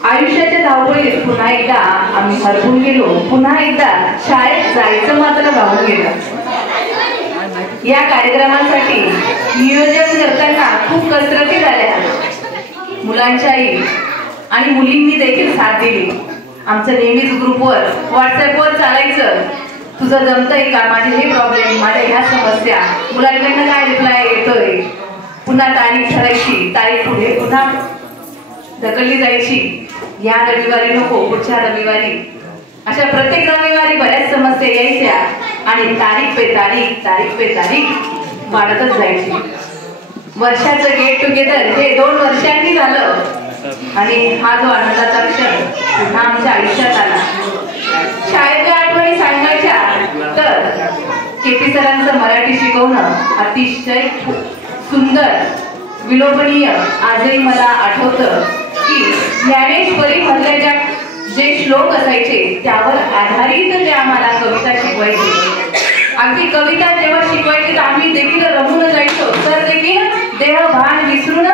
आयुष्याच्या धावपळीत पुन्हा एकदा आम्ही हरपून गेलो. पुन्हा एकदा शाळेत जायचं मात्र राहून गेलं. या कार्यक्रमासाठी नियोजन करताना खूप कसरती झाल्या. मुलांच्या आई आणि मुलींनी देखील साथ दिली. आमचं नेहमीच ग्रुपवर व्हॉट्सअपवर चालायचं, तुझं जमतंय का, माझे हे प्रॉब्लेम, माझ्या ह्या समस्या, मुलांकडनं काय रिप्लाय येतोय. पुन्हा तारीख ठरायची, तारीख पुढे पुन्हा ढकलली जायची. या रविवारी नको, पुढच्या रविवारी. अशा प्रत्येक रविवारी बऱ्याच समस्या यायच्या आणि तारीख पे तारीख वाढतच जायची. वर्षाचं गेट टुगेदर हे 2 वर्षांनी झालं आणि हा जो आनंदाचा क्षण पुन्हा आमच्या आयुष्यात आला. शाळेतल्या आठवणी सांगायच्या तर केपी सरांचं मराठी शिकवणं अतिशय सुंदर, विलोभनीय. आजही मला आठवतं की ज्ञानेश्वरी मधले जे श्लोक असायचे त्यावर आधारित ते आम्हाला कविता शिकवायचे. अगदी कविता जेव्हा शिकवायची तर आम्ही देखील रमून जायचो. तर देखील देह भान विसरून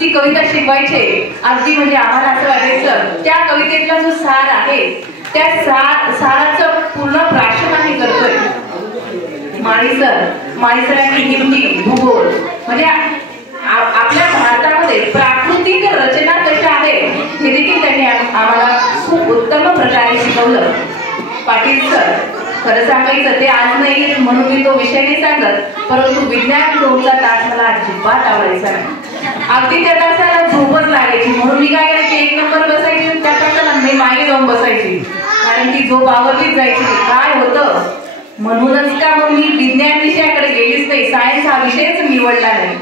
ती कविता शिकवायचे. अगदी म्हणजे आम्हाला असं वाटायचं त्या कवितेतला जो सार आहे त्या साराचं पूर्ण प्राशन आम्ही करतोय. माळीसरांनी हिंदी, भूगोल म्हणजे आपल्या भारतामध्ये प्राकृतिक रचना कशा आहे हे देखील त्यांनी आम्हाला खूप उत्तम प्रकारे शिकवलं. पाटील सर, खरं सांगायचं ते आज नाही म्हणून मी तो विषय नाही सांगत, परंतु विज्ञान 2चा तास मला अजिबात आवडायचा नाही. अगदी त्या तासाला झोपच लागायची म्हणून मी काय करायची, 1 नंबर बसायची, त्या तासाला मी मागे जाऊन बसायची कारण ती झोप आवरलीच जायची. काय होतं म्हणूनच का मग मी विज्ञान विषयाकडे गेलीच नाही, सायन्स हा विषयच निवडला नाही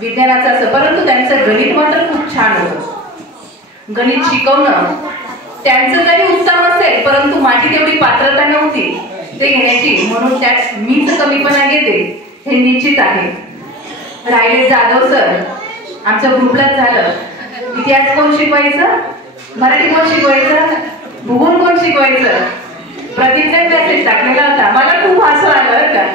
विज्ञानाचा असं. परंतु त्यांचं गणित मात्र खूप छान होतं. गणित शिकवणं त्यांचं जरी उत्तम असेल परंतु माझी तेवढी पात्रता नव्हती ते घेण्याची, म्हणून त्यात मीच कमीपणा घेते हे निश्चित आहे. राहिले जाधव सर, आमच्या ग्रुपलाच झालं. इतिहास कोण शिकवायचं, मराठी कोण शिकवायचं, भूगोल कोण शिकवायचं, प्रदीपने मेसेज टाकलेला होता. मला खूप हसू आलं बरं का.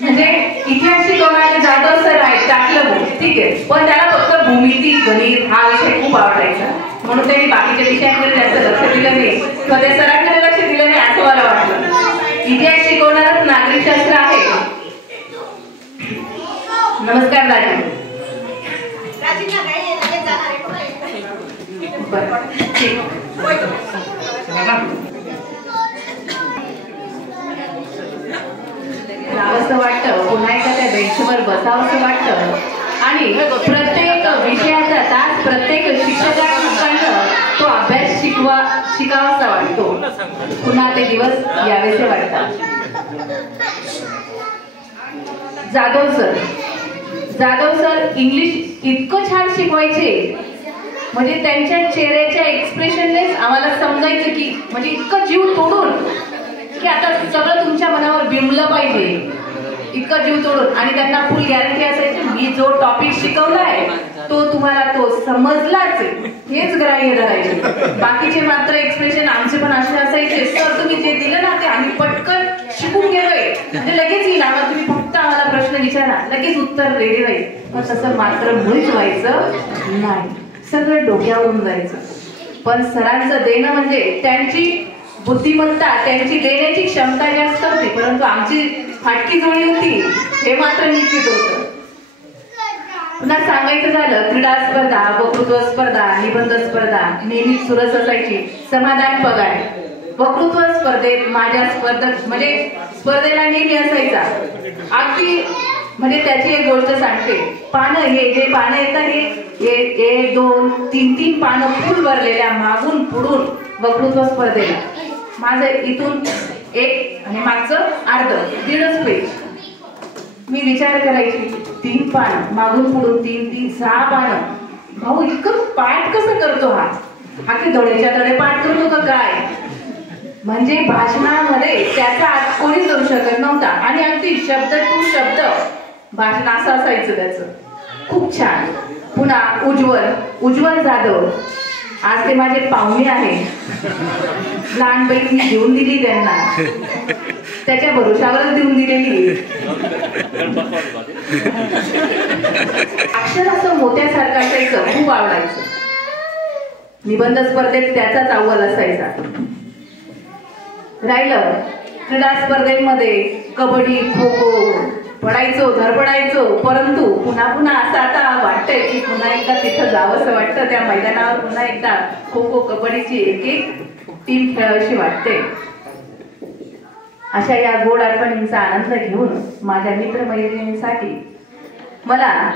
म्हणजे इतिहास शिकवणारे जाधव सर आहेत, टाकलं हो ठीक आहे, पण त्याला फक्त भूमिती गणित हा विषय खूप आवडायचा म्हणून त्यांनी बाकीच्या विषयांकडे जास्त लक्ष दिलं नाही, स्वतः सरांकडे लक्ष दिलं नाही असं मला वाटलं. इतिहास शिकवणारच नागरिकशास्त्र आहे. नमस्कार दादी. जावंसं वाटतं, पुन्हा एकदा त्या बेंचवर बसावंसं वाटतं आणि प्रत्येक विषयाचा तास प्रत्येक शिक्षकांकडनं तो अभ्यास शिकावासा वाटतो. पुन्हा ते दिवस यावेसे वाटतात. जाधव सर इंग्लिश इतकं छान शिकवायचे, म्हणजे त्यांच्या चेहऱ्याच्या एक्सप्रेशननेच आम्हाला समजायचं की म्हणजे इतकं जीव तोडून की आता सगळं तुमच्या मनावर बिंबलं पाहिजे, इतकं जीव तोडून. आणि त्यांना फुल गॅरंटी असायची, मी जो टॉपिक शिकवलाय तो तुम्हाला तो समजलाच हेच ग्राह्य धरायचे. बाकीचे मात्र एक्सप्रेशन आमचे पण असे असायचे, सर तुम्ही जे दिलं ना ते आम्ही पटकन शिकून गेलोय, म्हणजे लगेच येईल आम्हाला, तुम्ही फक्त आम्हाला प्रश्न विचारा, लगेच उत्तर रेडी राहील. पण तसं मात्र मुळीच व्हायचं नाही, सगळं डोक्यावरून जायचं. पण सरांचं देणं म्हणजे त्यांची बुद्धिमत्ता, त्यांची देण्याची क्षमता जास्त होती, परंतु आमची फाटकी जोडी होती हे मात्र निश्चित होतं. पुन्हा सांगायचं झालं, क्रीडा स्पर्धा, वक्तृत्व स्पर्धा, निबंध स्पर्धा नेहमीच सुरस असायची. समाधान पगार वक्तृत्व स्पर्धेत माझ्या स्पर्धेला नेहमी असायचा. अगदी म्हणजे त्याची एक गोष्ट सांगते, पानं हे जे पानं येतात हे 1, 2, 3 पानं फुल भरलेल्या मागून पुढून वक्तृत्व स्पर्धेला. माझं इथून 1 आणि मागचं अर्ध 1.5 पेज. मी विचार करायची, 3 पान मागून पुढून 3, 6 पानं. भाऊ इतकं पाठ कसं करतो हा? अख्खे धडेच्या धडे पाठ करतो का काय? म्हणजे भाषणामध्ये त्याचा अर्थ कोणीच करू शकत नव्हता. आणि अगदी शब्द टू शब्द भाषण असं असायचं त्याचं. खूप छान. पुन्हा उज्ज्वल जाधव, आज ते माझे पाहुणे आहेत. लहानपणी मी देऊन दिली त्यांना, त्याच्या भरोशावरच देऊन दिलेली. अक्षर असं मोत्यासारखं असायचं, खूप आवडायचं. निबंध स्पर्धेत त्याचाच अव्वल असायचा. राहिलं क्रीडा स्पर्धेमध्ये कबड्डी, खो खो पडायचो, धडपडायचो. परंतु पुन्हा असं आता वाटतंय की पुन्हा एकदा तिथं जावंसं वाटतं, त्या मैदानावर पुन्हा एकदा खो खो कबड्डीची एक टीम खेळावीशी वाटते. अशा या गोड आठवणींचा आनंद घेऊन माझ्या मित्रमैत्रिणींसाठी मला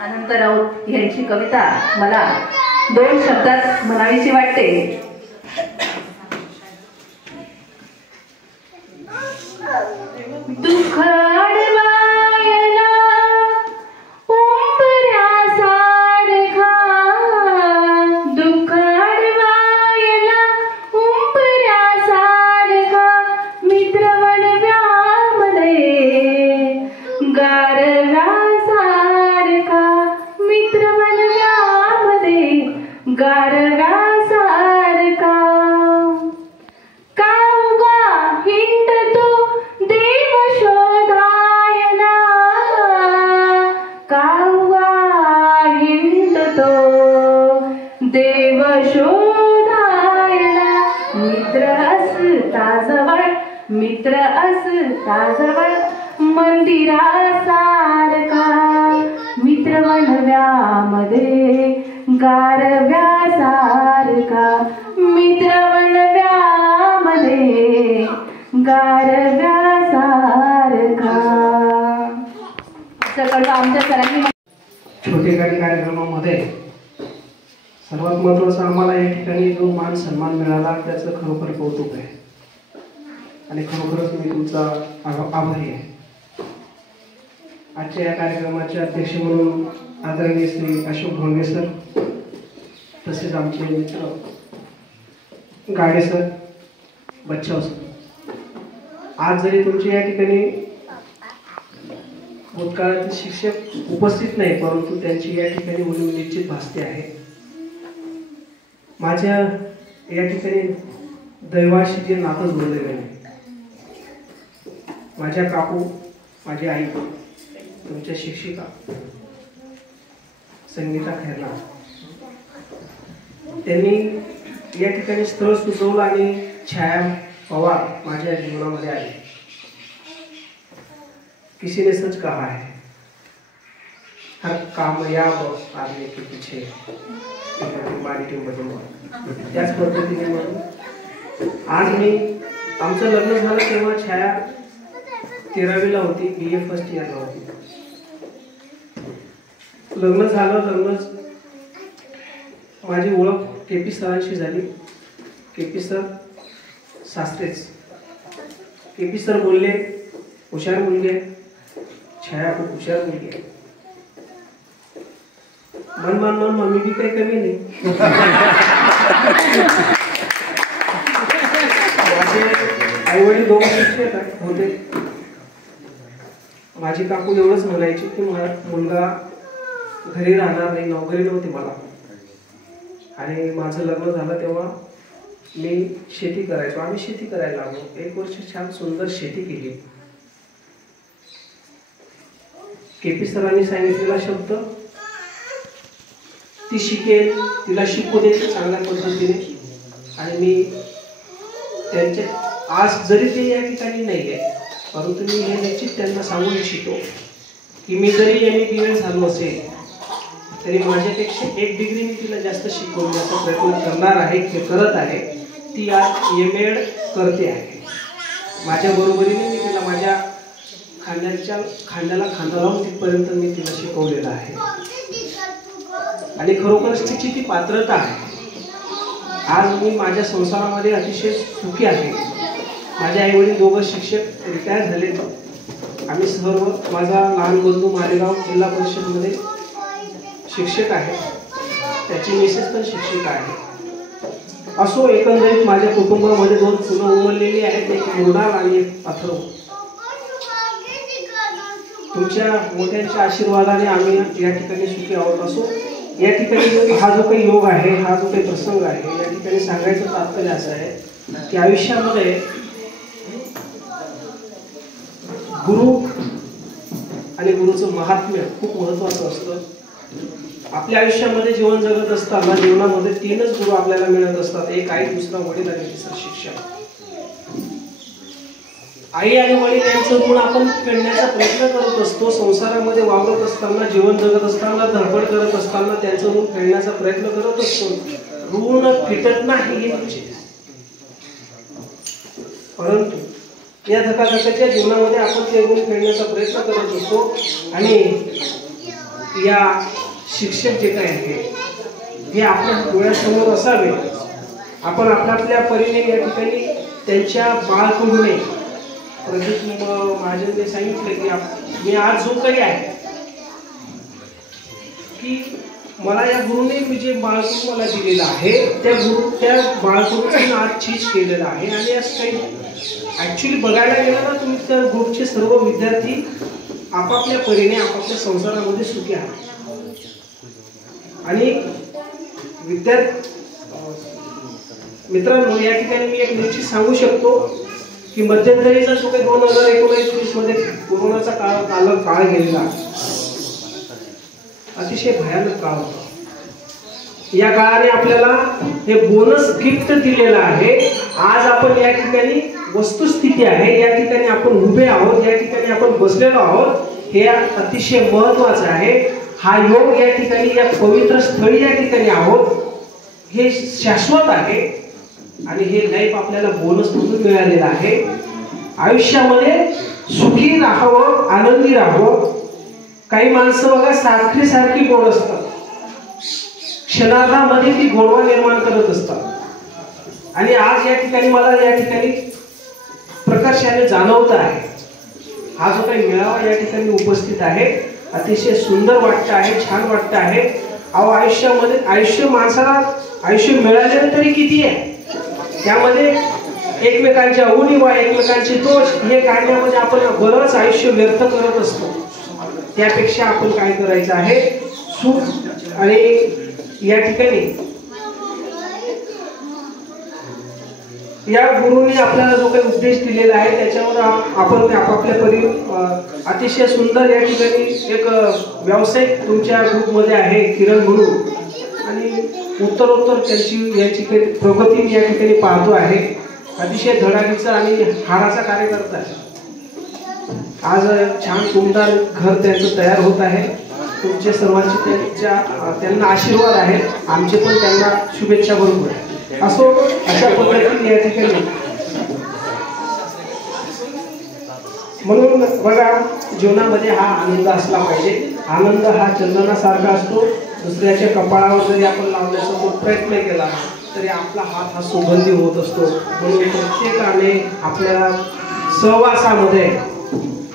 अनंत राऊत यांची कविता मला 2 शब्दात म्हणावीशी वाटते. दुःख अडवायला उंबऱ्यासारखा, दुःख अडवायला उंबऱ्यासारखा मित्रवन व्यामध्ये गारव्यासारखा, मित्रवन व्यामध्ये गारव्यासारखा. देव शोधायला मित्र असता जवळ मंदिरासारखा, मित्रवन व्यामध्ये गारव्यासारखा, मित्रवन व्यामध्ये गारव्यासारखा. सगळं आमच्या सरांनी छोटे गाडी कार्यक्रमामध्ये सर्वात महत्त्वाचं आम्हाला या ठिकाणी जो मान सन्मान मिळाला त्याचं खरोखर कौतुक आहे आणि खरोखरच मी तुमचा आभारी आहे. आजच्या या कार्यक्रमाचे अध्यक्ष म्हणून आदरणीय श्री अशोक ढोंगे सर, तसेच आमचे मित्र गाडे सर, बच्चाव सर. आज जरी तुमच्या या ठिकाणी भूतकाळातील शिक्षक उपस्थित नाही, परंतु त्यांची या ठिकाणी उणीव निश्चित भासते आहे. माझ्या या ठिकाणी दैवाशी जे नातं जोडलेलं आहे, माझ्या काकू, माझी आई, तुमच्या शिक्षिका संगीता खैरनार, त्यांनी या ठिकाणी स्थळ सुचवलं आणि छाया पवार माझ्या जीवनामध्ये आली। किसी ने सच कहा है, हर कामयाब आदमी के पीछे माझी टीम बदलून त्याच पद्धतीने म्हणून आज मी आमचं लग्न झालं तेव्हा छाया 13वीला होती, BA फर्स्ट इयरला होती। लग्न झालं, माझी ओळख KP सरांशी झाली। KP सर शास्त्रेच, KP सर बोलले हुशार मुलगी आहे, छाया खूप हुशार मुलगी आहे। मन मम्मी भी काही कमी नाही। माझे आई वडील 2 शिक्षक होते। माझी काकू एवढंच म्हणायची की मुलगा घरी राहणार नाही, नोकरी नव्हती मला। आणि माझं लग्न झालं तेव्हा मी शेती करायचो, आम्ही शेती करायला लागलो। 1 वर्ष छान सुंदर शेती केली। KP सरांनी सांगितलेला शब्द ती शिकेल, तिला शिकू दे चांगल्या पद्धतीने। आणि मी त्यांचे आज जरी ते या ठिकाणी नाही आहे, परंतु मी हे निश्चित त्यांना सांगू इच्छितो की मी जरी MA BA झालो असेल तरी माझ्यापेक्षा 1 डिग्री मी तिला जास्त शिकवण्याचा प्रयत्न करणार आहे, हे करत आहे। ती आज MA करते आहे। माझ्या बरोबरीने मी तिला माझ्या खांद्याला खांदा लावून तिथपर्यंत मी तिला शिकवलेलं आहे। आणि खरोखरच तिची ती पात्रता आहे। आज मी माझ्या संसारामध्ये अतिशय सुखी आहे। माझे आई वडील 2 शिक्षक रिटायर झाले। आम्ही सर्व, माझा लहान बंधू मालेगाव जिल्हा परिषदमध्ये शिक्षक आहे, त्याची मिसेस पण शिक्षक आहे। असो एकंदरीत माझ्या कुटुंबामध्ये 2 मुलं उमललेली आहेत, एक मृणाल आणि एक अथर्व। तुमच्या मोठ्यांच्या आशीर्वादाने आम्ही या ठिकाणी सुखी आहोत। असो या ठिकाणी हा जो काही योग आहे, हा जो काही प्रसंग आहे, या ठिकाणी सांगायचं तात्पर्य असं आहे की आयुष्यामध्ये गुरु आणि गुरुचं महात्म्य खूप महत्वाचं असतं। आपल्या आयुष्यामध्ये जीवन जगत असताना जीवनामध्ये 3च गुरु आपल्याला मिळत असतात, एक आई, दुसरा वडील आणि तिसरा शिक्षक। आई आणि वडील यांचं ऋण आपण फेडण्याचा प्रयत्न करत असतो। संसारामध्ये वावरत असताना, जीवन जगत असताना, धडपड करत असताना त्यांचं ऋण फेडण्याचा प्रयत्न करत असतो। ऋण फिटत नाही हे निश्चित, परंतु या धकाधकीच्या जीवनामध्ये आपण ते ऋण फेडण्याचा प्रयत्न करत असतो। आणि या शिक्षक जे काही आहे हे आपल्या डोळ्यासमोर असावे। आपण आपल्या परीने या ठिकाणी त्यांच्या बाळकडून प्रदीप महाजनने सांगितलं की मी आज जो काही आहे की मला या गुरुने मी जे बाळकडून मला दिलेलं आहे त्या बाळकडून आज चीज केलेलं आहे। आणि असं काही ऍक्च्युली बघायला गेलं ना, तुम्ही त्या ग्रुपचे सर्व विद्यार्थी आपापल्या परीने आपापल्या संसारामध्ये सुखी आहेत। आणि मित्रांनो या ठिकाणी मी एक निश्चित सांगू शकतो की मध्यंतरीचा जो काही 2019-20 मध्ये कोरोनाचा काळ गेलेला, अतिशय भयानक काळ होता। या काळाने आपल्याला हे बोनस गिफ्ट दिलेलं आहे। आज आपण या ठिकाणी वस्तुस्थिती आहे, या ठिकाणी आपण उभे आहोत, या ठिकाणी आपण बसलेलो आहोत, हे अतिशय महत्वाचं आहे। हा योग या ठिकाणी, या पवित्र स्थळी या ठिकाणी आहोत, हे शाश्वत आहे। आणि हे लाईफ आपल्याला बोनस म्हणून मिळालेलं आहे। आयुष्यामध्ये सुखी राहावं, आनंदी राहावं। काही माणसं बघा सारखी गोड असतात, क्षणार्धामध्ये ती गोडवा निर्माण करत असतात। आणि आज या ठिकाणी मला या ठिकाणी प्रकर्षाने जाणवत आहे, हा जो काही मेळावा या ठिकाणी उपस्थित आहे अतिशय सुंदर वाटतं आहे, छान वाटतं आहे। अहो आयुष्य माणसाला आयुष्य मिळालेलं तरी किती आहे, त्यामध्ये एकमेकांच्या उणीवा, एकमेकांचे दोष हे काढण्यामध्ये आपण बरंच आयुष्य व्यर्थ करत असतो। त्यापेक्षा आपण काय करायचं आहे, सुख। आणि या ठिकाणी या गुरुने आपल्याला जो काही उपदेश दिलेला आहे त्याच्यावर आपण आपापल्या परी अतिशय सुंदर या ठिकाणी एक व्यावसायिक तुमच्या ग्रुपमध्ये आहे किरण गुरु, आणि उत्तरोत्तर त्यांची याची प्रगती या ठिकाणी पाहतो आहे। अतिशय धडाडीचा आणि हाराचा कार्यकर्ता आहे. आज छान सुंदर घर त्यांचं तयार होत आहे. तुमच्या सर्वांचे त्यांना आशीर्वाद आहे, आमचे पण त्यांना शुभेच्छा भरपूर आहे. असो, अशा पद्धतीने या ठिकाणी म्हणून बघा, जीवनामध्ये हा आनंद असला पाहिजे. आनंद हा चंदनासारखा असतो. दुसऱ्याच्या कपाळावर जरी आपण लावण्याचा प्रयत्न केला तरी आपला हात हा सुगंधी होत असतो. म्हणून प्रत्येकाने आपल्या सहवासामध्ये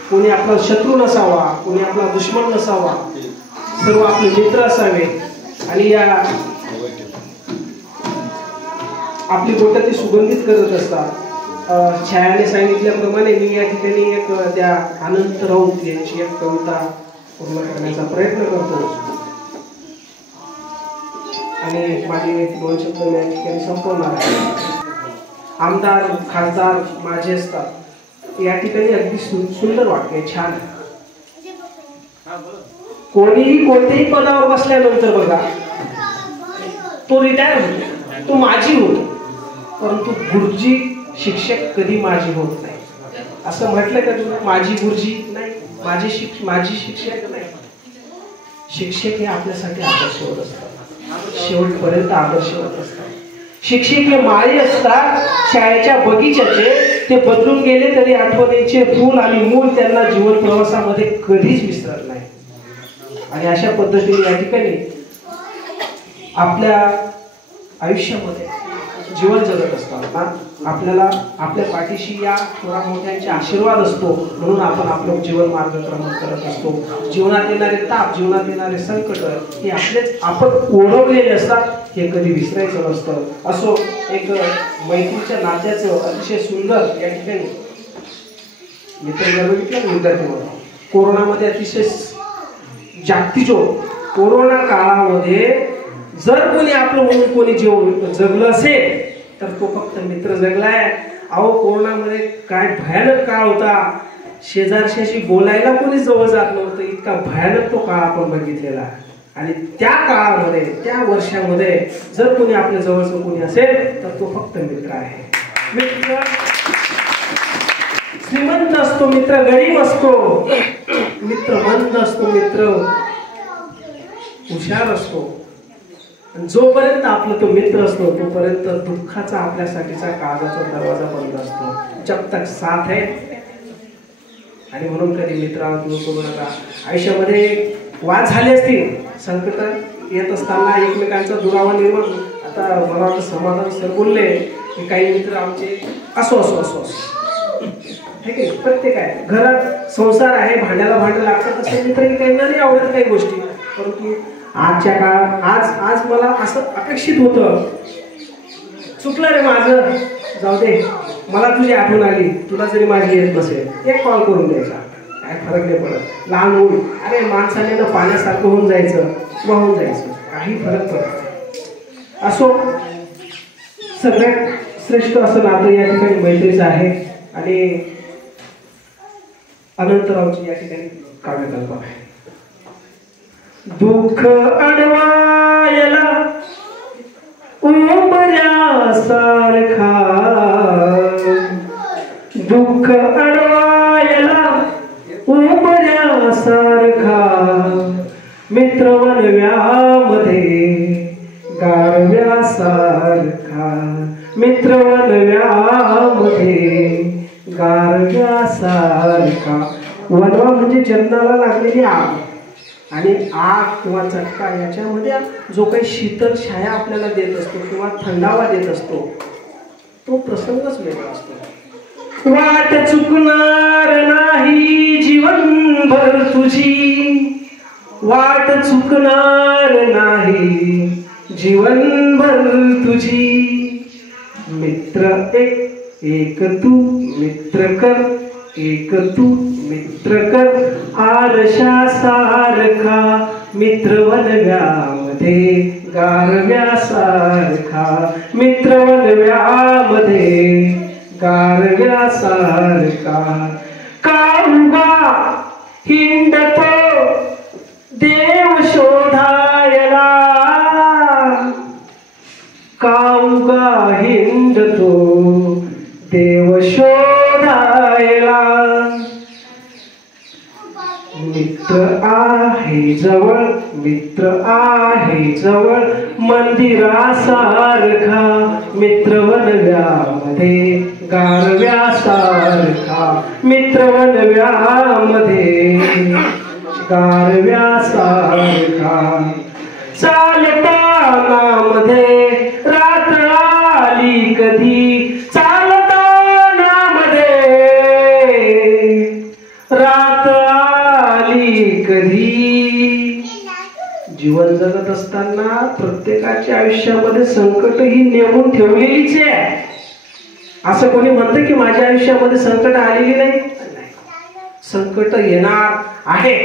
कोणी आपला शत्रू नसावा, कोणी आपला दुश्मन नसावा, सर्व आपले मित्र असावे. आणि या आपली बोटं ती सुगंधित करत असतात. छायाने सांगितल्याप्रमाणे मी या ठिकाणी एक त्या अनंत राऊत यांची एक कविता पूर्ण करण्याचा प्रयत्न करतो आणि माझे 2 शब्द मी या ठिकाणी संपवणार आहे. आमदार खासदार माझे असतात या ठिकाणी अगदी सुंदर वाक्य, छान. कोणीही कोणत्याही पदावर बसल्यानंतर बघा, तो रिटायर होतो, तो माजी होतो, परंतु गुरुजी शिक्षक कधी माजी होत नाही. असं म्हटलं का तुला माजी गुरुजी नाही, माजी शिक्षक नाही. शिक्षक हे आपल्यासाठी आदर्शवत असतात, शेवटपर्यंत आदर्शवत असतात. शिक्षक हे माळी असतात शाळेच्या बगीच्याचे. ते बदलून गेले तरी आठवणीचे फूल आणि मूल त्यांना जीवन प्रवासामध्ये कधीच विसरत नाही. आणि अशा पद्धतीने या ठिकाणी आपल्या आयुष्यामध्ये जीवन जगत असताना आपल्याला आपल्या पाठीशी या थोडा मोठ्यांचे आशीर्वाद असतो. म्हणून आपण आपलं जीवन मार्गक्रमण करत असतो. जीवनात येणारे ताप, जीवनात येणारे संकट हे आपलेच आपण ओढवलेले असतात, हे कधी विसरायचं नसतं. असो, एक मैत्रीच्या नात्याचं अतिशय सुंदर या ठिकाणी मित्र बघितलं. विद्यार्थी म्हणून कोरोनामध्ये अतिशय जागतिक कोरोना काळामध्ये जर कोणी आपलं म्हणून कोणी जगलं असेल तर तो फक्त मित्र जगलाय. अहो, कोरोनामध्ये काय भयानक काळ होता. शेजारशाशी बोलायला कोणी जवळ जात नव्हतं, इतका भयानक तो काळ आपण बघितलेला. आणि त्या काळामध्ये, त्या वर्षामध्ये जर कोणी आपल्या जवळचं कोणी असेल तर तो फक्त मित्र आहे. मित्र श्रीमंत असतो, मित्र गरीब असतो, मित्र मंद असतो, मित्र हुशार असतो. जोपर्यंत आपला तो मित्र असतो तोपर्यंत दुःखाचा आपल्यासाठीचा काळजाचा दरवाजा बंद असतो. जब तक साथ है. आणि म्हणून कधी मित्रावर दूर करू नका. आयुष्यामध्ये वाद झाले असतील, संकट येत असताना एकमेकांचा दुरावा निर्माण. आता मला वाटतं समाधान सर बोलले की काही मित्र आमचे असो असो असो असो, ठीक आहे, प्रत्येक आहे, घरात संसार आहे, भांड्याला भांडं लागतात, असे मित्रही काही नाही आवडत काही गोष्टी. परंतु आजच्या काळात आज मला असं अपेक्षित होतं, चुकलं रे माझं, जाऊ दे, मला तुझी आठवण आली, तुला जरी माझी येत नसेल एक कॉल करून द्यायचा, काय फरक नाही पडत. लहान मूल, अरे माणसाने ना पाण्यासारखं होऊन जायचं, वाहून जायचं, काही फरक पडत नाही. असो, सगळ्यात श्रेष्ठ असं नातं या ठिकाणी मैत्रीचं आहे. आणि अनंतरावची या ठिकाणी काव्यकल्पना आहे. दुःख अडवायला उंबऱ्यासारखा, दुःख अडवायला उंबऱ्यासारखा, मित्र वनव्यामध्ये गारव्यासारखा, मित्र वनव्यामध्ये गारव्यासारखा. वनवा म्हणजे जन्माला लागलेली आग, आणि आग किंवा चटका याच्यामध्ये जो काही शीतल छाया आपल्याला देत असतो किंवा थंडावा देत असतो तो प्रसंगच वेगळा असतो. वाट चुकणार नाही जीवनभर तुझी, वाट चुकणार नाही जीवनभर तुझी. मित्र एक तू मित्र कर, एक तू मित्र कर, आरशा सारखा, मित्र वनव्यामध्ये गारव्यासारखा, मित्र वनव्यामध्ये गारव्यासारखा. काळुबा हिंडतो देव शोधायला, काळुबा हिंडतो जवळ मित्र आहे जवळ मंदिरासारखा मित्र वनव्यामध्ये गारव्यासारखा मित्र वनव्यामध्ये गारव्यासारखा चालताना मध्ये रात आली कधी चालताना मध्ये रात आली कधी जीवन जगत असताना प्रत्येकाच्या आयुष्यामध्ये संकट ही नेमून ठेवलेलीच आहे. असं कोणी म्हणतं की माझ्या आयुष्यामध्ये संकट आलेली नाही. संकट येणार आहे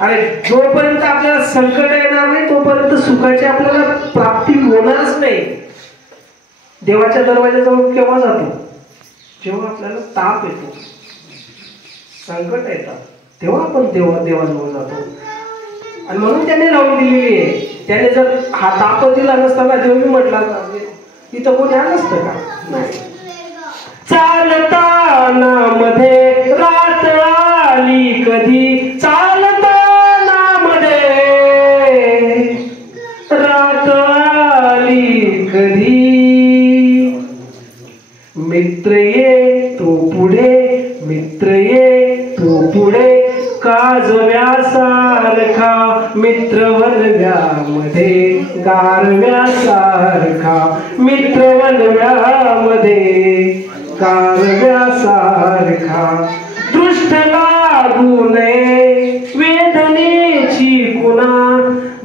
आणि जोपर्यंत आपल्याला संकट येणार नाही तोपर्यंत सुखाची आपल्याला प्राप्ती होणारच नाही. देवाच्या दरवाजाजवळ केव्हा जातो? जेव्हा आपल्याला ताप येतो, संकट येतात, तेव्हा आपण देवाजवळ जातो. आणि म्हणून त्याने लावून दिलेली आहे. त्याने जर हा ताप दिला नसताना देव म्हटला इथं कोणी आलं असतं का? नाही. चालताना मध्ये रात आली कधी चालताना मध्ये रात आली कधी मित्र ये तो पुढे मित्र ये तो पुढे काजव्यासारखा मित्र वनव्यामध्ये गारव्यासारखा मित्र वनव्यामध्ये गारव्यासारखा दृष्ट लागू नये वेदनेची कुणा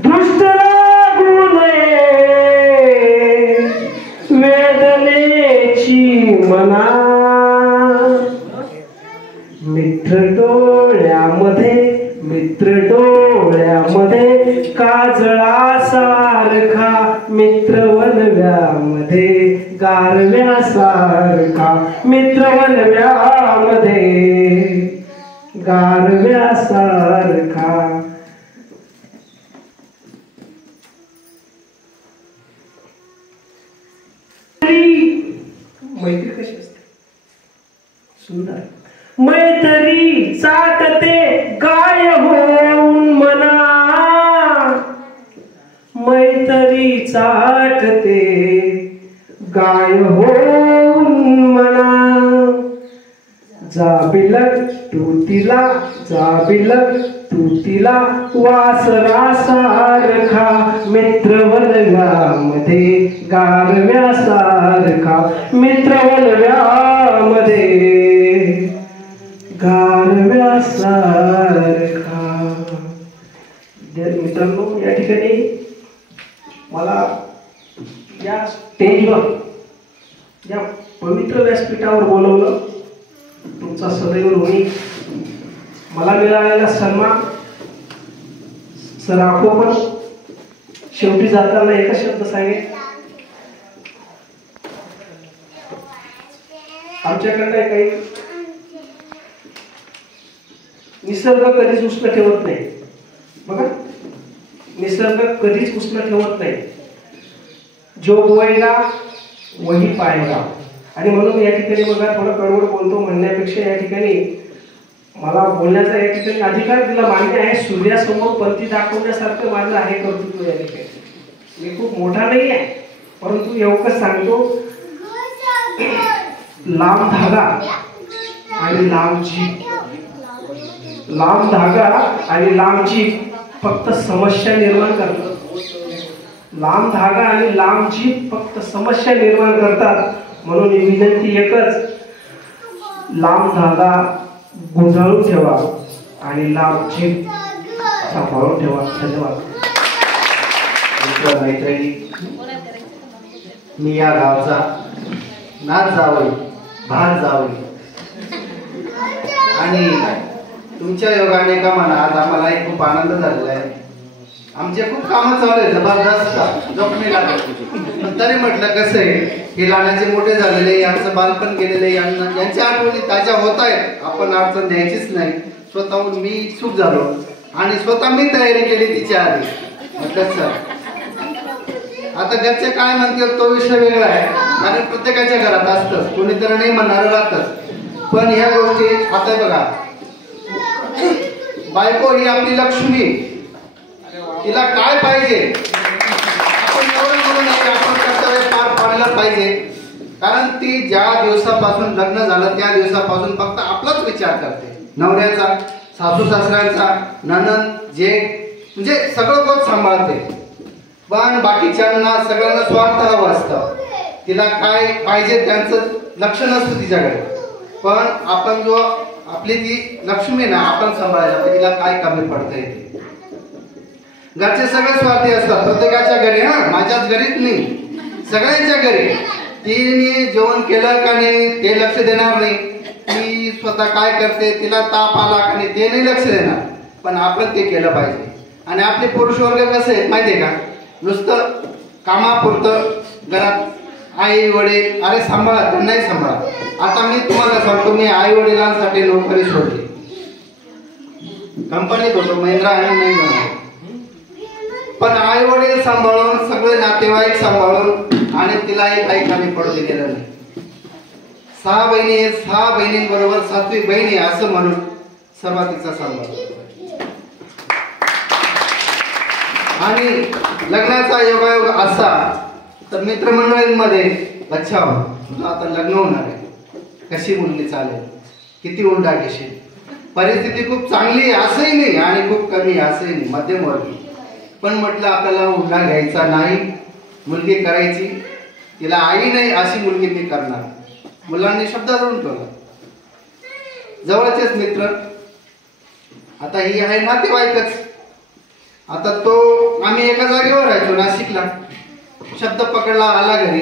दृष्ट लागू नये वेदनेची मना मित्र डोळ्यामध्ये काजळासारखा मित्र वनव्यामध्ये गारव्यासारखा मित्र वनव्यामध्ये गारव्यासारखा मैत्री कशी असते? सुंदर. मैत्री चाटते गाय होऊन मना मैत्री चाटते गाय होऊन मना जाबिलक तू तिला वासरासारखा मित्र वनव्यामध्ये गारव्यासारखा मित्र वनव्यामध्ये गारव्यासारखा. मित्रांनो, या ठिकाणी मला या स्टेजवर या पवित्र व्यासपीठावर बोलवलं. तुमचा सदैव ऋणी. मला मिळालेला सन्मान सर राखो. पण शेवटी जाताना एकच शब्द सांगेल, आमच्याकडनं काही निसर्ग कधीच उष्ण ठेवत नाही. बघा, निसर्ग कधीच उष्ण ठेवत नाही. जो बोएगा वही पाएगा. आणि म्हणून या ठिकाणी बघा, थोडं कडवड बोलतो म्हणण्यापेक्षा या ठिकाणी मला बोलण्याचा या ठिकाणी अधिकार दिला मान्य आहे. सूर्यासमोर पंथी दाखवण्यासारखं माझं आहे कर्तृत्व या ठिकाणी. मी खूप मोठा नाही आहे, परंतु एवढंच सांगतो, लांब धागा आणि लांब जीभ. लांब धागा आणि लांब जीभ फक्त समस्या निर्माण करतात. लांब धागा आणि लांब जीभ फक्त समस्या निर्माण करतात. म्हणून ही विनंती एकच, लांब धागा गुंडाळून ठेवा आणि लांब जीभ सांभाळून ठेवा. धन्यवाद. मैत्रिणी, मी या गावचा नाच जावई, भात जावई आणि तुमच्या योगाने का म्हणा आज आम्हाला खूप आनंद झालेला आहे. आमचे खूप कामं चालू आहे, जबरदस्त जोखमी लागत. पण तरी म्हटलं कसं आहे, हे लहानाचे मोठे झालेले, यांचं बालपण गेलेले, यांच्या आठवणी ताज्या होत आहेत. आपण अडचण द्यायचीच नाही. स्वतःहून मी चूक झालो आणि स्वतः मी तयारी केली तिच्या आधी. म्हटलं सर आता घरचे काय म्हणतील तो विषय वेगळा आहे, कारण प्रत्येकाच्या घरात असतं, कोणीतरी नाही म्हणणारं राहतच. पण ह्या गोष्टी आता बघा, बायको ही आपली लक्ष्मी, तिला काय पाहिजे आपण एवढं बोलू नाही, आपण कर्तव्य पार पाडलं पाहिजे. कारण ती ज्या दिवसापासून लग्न झालं त्या दिवसापासून फक्त आपलाच विचार करते, नवऱ्याचा, सासू सासऱ्यांचा, नणंद, जेठ, म्हणजे सगळं कोण सांभाळते. पण बाकीच्यांना सगळ्यांना स्वार्थ हवं असतं. तिला काय पाहिजे त्यांचं लक्ष नसतं तिच्याकडे. पण आपण जो आपली ती लक्ष्मी ना आपण सांभाळायला, तिला काय कमी पडतंय ते. घरचे सगळे स्वार्थी असतात प्रत्येकाच्या घरी, माझ्याच घरीच नाही, सगळ्यांच्या घरी. तिने जेवण केलं का नाही ते लक्ष देणार नाही, ती स्वतः काय करते, तिला ताप आला का नाही ते नाही लक्ष देणार. पण आपण ते केलं पाहिजे. आणि आपले पुरुष वर्ग कसे आहेत माहितीये का, नुसतं कामापुरतं घरात आई वडील अरे सांभाळा, त्यांनाही सांभाळा. आता मी तुम्हाला सांगतो, मी आई वडिलांसाठी नोकरी सोडली, कंपनीत होतो महिंद्रा आणि महिंद्रा. पण आई वडील सांभाळून, सगळे नातेवाईक सांभाळून, आणि तिलाही काही कमी पडू दिलेलं नाही. 6 बहिणी आहेत, 6 बहिणींबरोबर 7वी बहिणी असं म्हणून सर्व तिचा सांभाळ. आणि लग्नाचा योगायोग असा तर मित्रमंडळींमध्ये अच्छा तुला आता लग्न होणार आहे, कशी मुलगी चालेल, किती उंडा घेशील, परिस्थिती खूप चांगली आहे असंही नाही आणि खूप कमी असंही नाही, मध्यमवर्गीय. पण म्हटलं आपल्याला उंडा घ्यायचा नाही, मुलगी करायची, तिला आई नाही अशी मुलगी मी करणार. मुलांनी शब्द धरून ठेवला. जवळचेच मित्र, आता ही आहे नातेवाईकच. आता तो आम्ही एका जागेवर राहायचो नाशिकला. शब्द पकडला, आला घरी,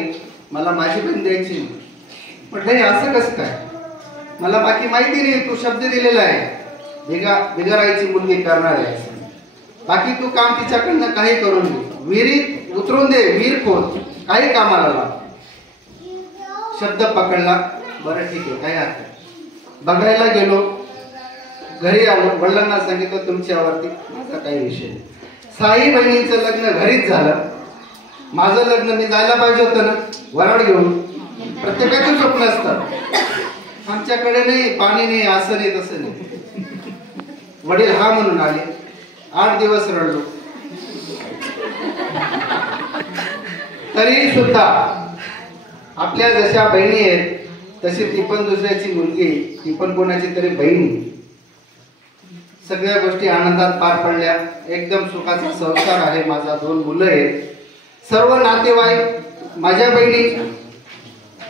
मला माझी बहीण द्यायची. म्हटलं हे असं कसं काय, मला बाकी माहिती नाही, तू शब्द दिलेला आहे बिगारायची मुलगी करणार आहे, बाकी तू काम तिच्याकडनं काही करून दे, विहिरीत उतरून दे, विहीर खोद, काही कामाला लाव. शब्द पकडला, बरं ठीक आहे काही हरकत. बघायला गेलो, घरी आलो, वडिलांना सांगितलं तुमच्यावरती माझा काही विषय नाही. 6 बहिणींचं लग्न घरीच झालं, माझं लग्न मी जायला पाहिजे होतं ना वराड घेऊन. प्रत्येकाचं स्वप्न असतं, आमच्याकडे नाही, पाणी नाही, असं नाही तसं नाही. वडील हा म्हणून आले, 8 दिवस रडलो. तरी सुद्धा आपल्या जशा बहिणी आहेत तशी ती पण दुसऱ्याची मुलगी, ती पण कोणाची तरी बहिणी. सगळ्या गोष्टी आनंदात पार पडल्या, एकदम सुखाचा संसार आहे माझा. 2 मुलं आहेत, सर्व नातेवाईक, माझ्या बहिणी,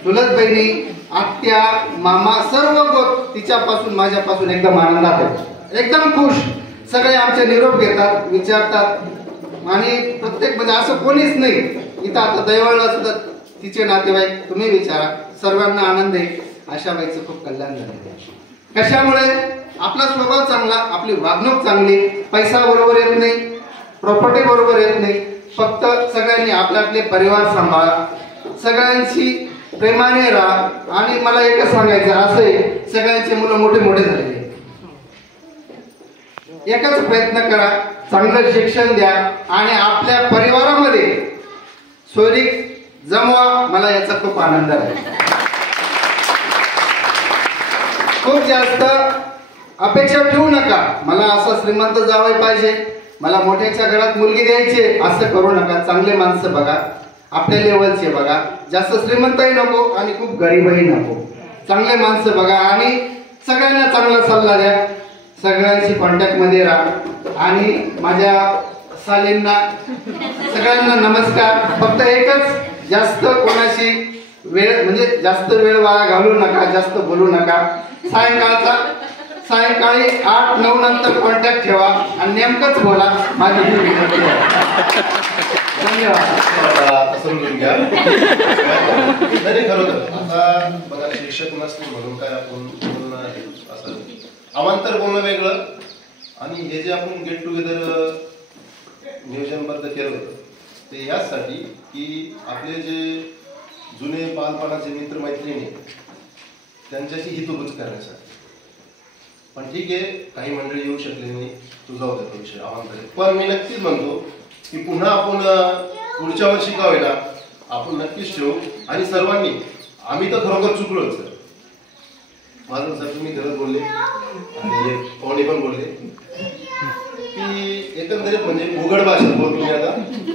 चुलत बहिणी, आत्या, मामा, सर्व गोष्ट तिच्यापासून माझ्यापासून एकदम आनंदात आहेत, एकदम खुश. सगळे आमचे निरोप घेतात, विचारतात. आणि प्रत्येक म्हणजे असं कोणीच नाही इथं. आता दैवळला सुद्धा तिचे नातेवाईक, तुम्ही विचारा, सर्वांना आनंद आहे. अशा बाईचं खूप कल्याण झालं. कशामुळे, आपला स्वभाव चांगला, आपली वागणूक चांगली, पैसा बरोबर येत नाही, प्रॉपर्टी बरोबर येत नाही, फक्त सगळ्यांनी आपले आपले परिवार सांभाळा, सगळ्यांशी प्रेमाने राहा. आणि मला एकच सांगायचं असं आहे, सगळ्यांचे मुलं मोठे मोठे झालेले, एकच प्रयत्न करा, चांगलं शिक्षण द्या आणि आपल्या परिवारामध्ये सोयरीक जमवा. मला याचा खूप आनंद आहे. खूप जास्त अपेक्षा ठेवू नका, मला असं श्रीमंत जावई पाहिजे, मला मोठ्याच्या घरात मुलगी द्यायची, असं करू नका. चांगले माणसं बघा, आपल्या लेवलचे बघा, जास्त श्रीमंतही नको आणि खूप गरीबही नको. चांगले माणसं बघा आणि सगळ्यांना चांगला सल्ला द्या, सगळ्यांशी कॉन्टॅक्ट मध्ये राहा. आणि माझ्या सालींना सगळ्यांना नमस्कार. फक्त एकच, जास्त कोणाशी वेळ म्हणजे जास्त वेळ वाया घालू नका, जास्त बोलू नका. सायंकाळी 8-9 नंतर कॉन्टॅक्ट ठेवा आणि नेमकंच बोला. माझी धन्यवाद. आता समजून घ्या. नाही खरोखर आता बघा, शिक्षक नसते म्हणून काय आपण बोलणं असं अवांतर बोलणं वेगळं. आणि हे जे आपण गेट टुगेदर नियोजनबद्ध केलं ते याचसाठी की आपले जे जुने बालपणाचे मित्रमैत्रिणी त्यांच्याशी हितगुज करण्यासाठी. पण ठीक आहे, काही मंडळी येऊ शकले नाही, तो जाऊ देतो विषय अवांतर. पण मी नक्कीच म्हणतो की पुन्हा आपण पुढच्या वर्षी का होईना आपण नक्कीच ठेवू. आणि सर्वांनी, आम्ही तर खरोखर चुकलो सर, माझं सर तुम्ही खरंच बोलले आणि पाहुणे पण बोलले. की एकंदरीत म्हणजे उघड भाषेत बोलतो मी आता.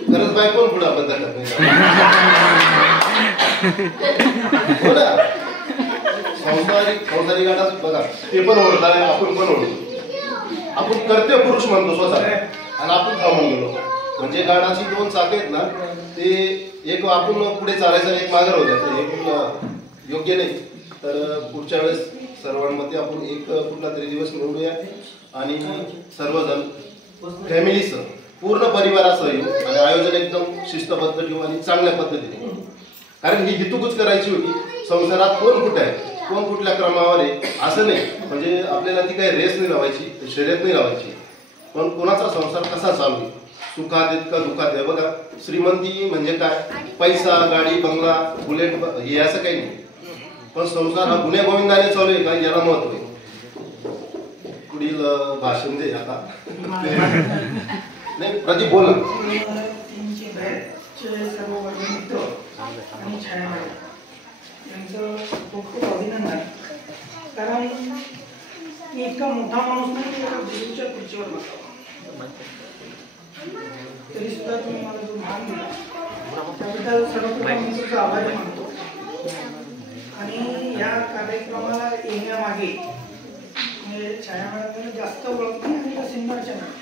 खरंच बायकोन पुढे आपण दाखवत हो ना. संसारिक गाठात बघा ते पण ओळखणार आहे, आपण पण ओळखतो. आपण कर्त्य पुरुष म्हणतो स्वतः आणि आपण थांबून गेलो. म्हणजे गाडाची दोन चाके आहेत ना, ते एक आपण पुढे चालायचं एक मागे राहू द्यायचं, हे योग्य नाही. तर पुढच्या वेळेस सर्वांमध्ये आपण एक कुठला तरी दिवस निवडूया आणि सर्वजण फॅमिलीसह पूर्ण परिवारासह येऊ आणि आयोजन एकदम शिस्तबद्ध ठेवू आणि चांगल्या पद्धतीने. कारण ही हितुकूच करायची होती. संसारात कोण कुठे आहे, कोण कुठल्या क्रमावर आहे असं नाही. म्हणजे आपल्याला ती काही रेस नाही लावायची, शर्यत नाही लावायची. पण कोणाचा संसार कसा चालू आहे, सुखात आहेत का दुखात आहे. बघा श्रीमंती म्हणजे काय, पैसा, गाडी, बंगला, बुलेट हे असं काही नाही. पण संसार हा गुन्हे गोविंदाने चालू आहे का याला महत्व आहे. पुढील भाषण दे आता. नाही प्रदीप बोला. सर्व वर्गमित्र आणि छाया यांचं खूप खूप अभिनंदन. कारण मी इतका मोठा माणूस नाही गुरुच्या खुर्चीवर बसला, तरी सुद्धा तुम्ही मला जो मान दिला त्याबद्दल सर्वप्रथम मी तुमचा आभारी मानतो. आणि या कार्यक्रमाला येण्यामागे म्हणजे छाया मॅडमला जास्त ओळख नाही आणि सिंगारच्या मॅडम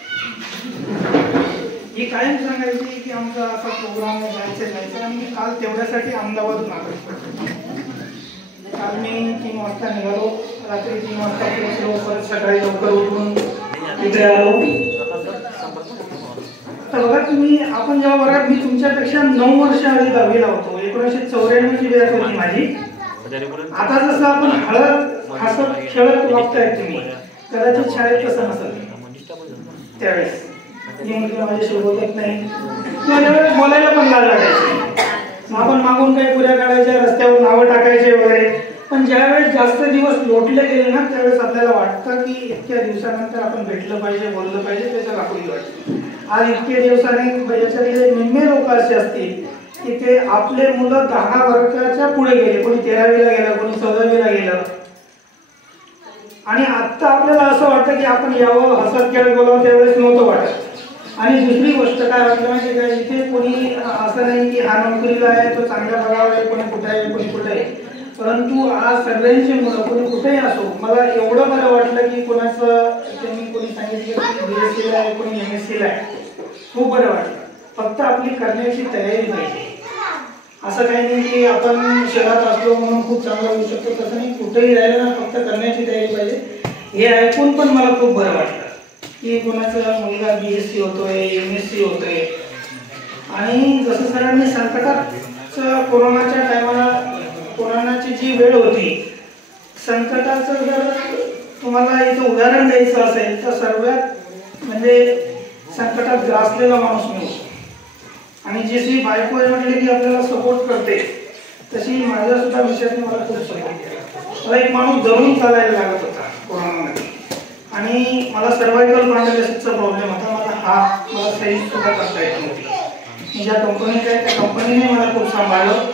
ही कायम सांगायची की आमचा असा प्रोग्राम जायचं आणि मी काल तेवढ्यासाठी अहमदाबादहून आलो. काल मी 3 वाजता निघालो, रात्री 3 वाजता पोहोचलो, परत सकाळी लवकर उठून इकडे आलो. तर बघा तुम्ही, आपण जेव्हा वर्गात मी तुमच्यापेक्षा 9 वर्ष आधी 10वीला होतो. 1994ची बॅच होती माझी. आता जसं आपण हळद हसत खेळत वागताय तुम्ही, कदाचित शाळेत तसं नसेल त्यावेळेस. ही मुलगी माझ्याशी बोलत नाही, त्यावेळेस बोलायला पण लाज वाटायची. आपण मागून काही पुऱ्या काढायच्या, रस्त्यावर नावं टाकायचे वगैरे. पण ज्यावेळेस जास्त दिवस लोटले गेले ना, त्यावेळेस आपल्याला वाटतं की इतक्या दिवसानंतर आपण भेटलं पाहिजे, बोललं पाहिजे, त्याच्या लाकडी वाटतं. आज इतके दिवसाने याच्यातले निम्मे लोक असे असतील की ते आपले मुलं 10 वर्षाच्या पुढे गेले, कोणी 13वीला गेलं, कोणी 14वीला गेलं. आणि आता आपल्याला असं वाटतं की आपण यावं, हसत खेळत बोलावं, त्यावेळेस नव्हतं वाटत. आणि दुसरी गोष्ट काय वाटलं माहिती काय, इथे कोणी असं नाही की हा नोकरीला आहे, तो चांगल्या पगारावर आहे, कोणी कुठे आहे, कोणी कुठे आहे. परंतु आज सगळ्यांची मुलं कोणी कुठेही असो, मला एवढं बरं वाटलं की कोणाचं त्यांनी कोणी सांगितलं की BSc ला आहे, कोणी MSc ला आहे. खूप बरं वाटलं. फक्त आपली करण्याची तयारी पाहिजे. असं काही नाही की आपण शहरात असलो म्हणून खूप चांगलं होऊ शकतो, तसं नाही. कुठेही राहिलं ना, फक्त करण्याची तयारी पाहिजे. हे ऐकून पण मला खूप बरं वाटलं की कोणाचा मुलगा BSc होतोय, MSc होतोय. आणि जसं सरांनी संकटाचं कोरोनाच्या टायमाला, कोरोनाची जी वेळ होती, संकटाचं जर तुम्हाला इथं उदाहरण द्यायचं असेल तर सर्वात म्हणजे संकटात ग्रासलेला माणूस मी. आणि जशी बायको म्हटले की आपल्याला सपोर्ट करते, तशी माझ्या सुद्धा विषयाने मला खूप सपोर्ट केला. मला एक माणूस धरून चालायला लागत होता कोरोनामध्ये. आणि मला सर्वायकल पॅरालिसिसचा प्रॉब्लेम होता. मला सही सुद्धा करता येत नव्हती. ज्या कंपनीत आहे त्या कंपनीने मला खूप सांभाळलं.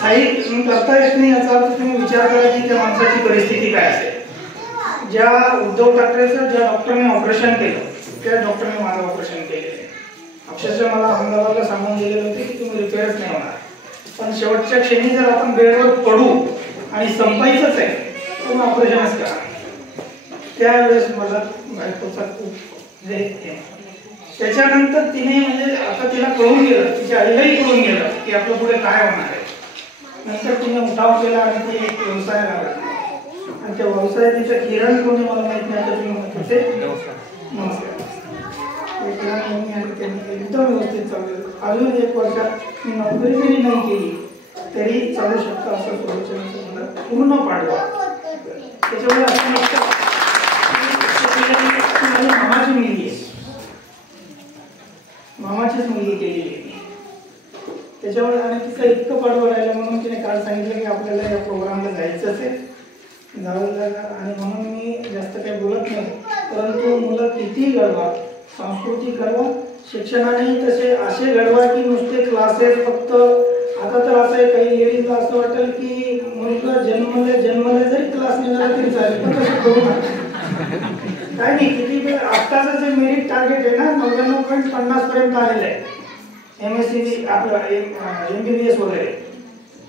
सही करता येत नाही याचा अर्थ तुम्ही विचार करा की त्या माणसाची परिस्थिती काय असेल. ज्या उद्धव ठाकरेचं ज्या डॉक्टरने ऑपरेशन केलं, त्या डॉक्टरने माझं ऑपरेशन केलेलं. अक्षरशः मला अहमदाबादला सांगून गेलेलं होते की तुम्ही रिपेअरच नाही होणार. पण शेवटच्या क्षणी जर आपण बेडवर पडू आणि संपायचंच आहे तर ऑपरेशनच करा. त्यावेळेस मला बायकोचा खूप त्याच्यानंतर तिने म्हणजे आता तिला कळून गेलं, तिच्या आईलाही कळून गेलं की आपलं पुढे काय होणार आहे. नंतर तिने उठाव केला आणि ती एक व्यवसाय लागला. आणि त्या व्यवसायात तिचं किरण कोणी मला माहित नाही, तर तुम्ही म्हणत होते नमस्कार. त्यांनी एकदम व्यवस्थित चालू. अजून 1 वर्षात मी नोकरी जरी नाही केली तरी चालू शकतं असं सोल्युशन मला पूर्ण पाडवा. त्याच्यामुळे असं नसतं माझी मामाची मुलगी आहे, मामाचीच मुलगी केलेली आहे. त्याच्यामुळे आणि तिचं इतकं पाडवं राहिलं म्हणून तिने काल सांगितलं की आपल्याला या प्रोग्रामला जायचं असेल, जावं लागणार. आणि म्हणून मी जास्त काही बोलत नाही. परंतु मुलं किती घडवा, संस्कृती घडवा, शिक्षणाने तसे असे घडवा की नुसते क्लासेस फक्त. आता तर असं आहे काही लेडीजला असं वाटेल की मुलगा जन्मले जरी क्लास निघाला तरी चालेल, पण तसं करू नका. काय नाही किती आत्ताचं जे मेरिट टार्गेट आहे ना 99.50 पर्यंत आलेलं आहे MSc आपलं MBBS वगैरे.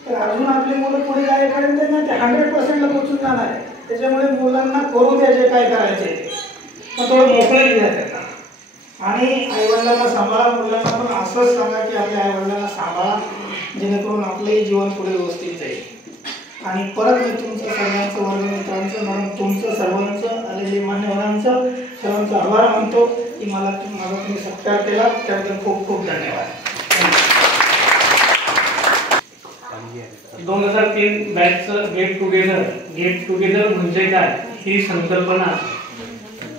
तर अजून आपली मुलं पुढे जाईपर्यंत ना ते 100%ला पोहोचून जाणार आहे. त्याच्यामुळे मुलांना करू द्या जे काय करायचे पण थोडं मोकळं द्या त्यांना. आणि आईवडिलांना सांभाळा. मुलांना पण असंच सांगा की आपल्या आईवडिलांना सांभाळा जेणेकरून आपलंही जीवन पुढे व्यवस्थित जाईल. आणि परत मी तुमचं सर्वांचं वर्गमित्रांचं म्हणून तुमचं सर्वांचं आलेले मान्यवरांचं सर्वांचा आभार मानतो की मला तुम्ही सत्कार केला त्याबद्दल खूप खूप धन्यवाद. 2003 बॅचचं गेट टुगेदर म्हणजे काय ही संकल्पना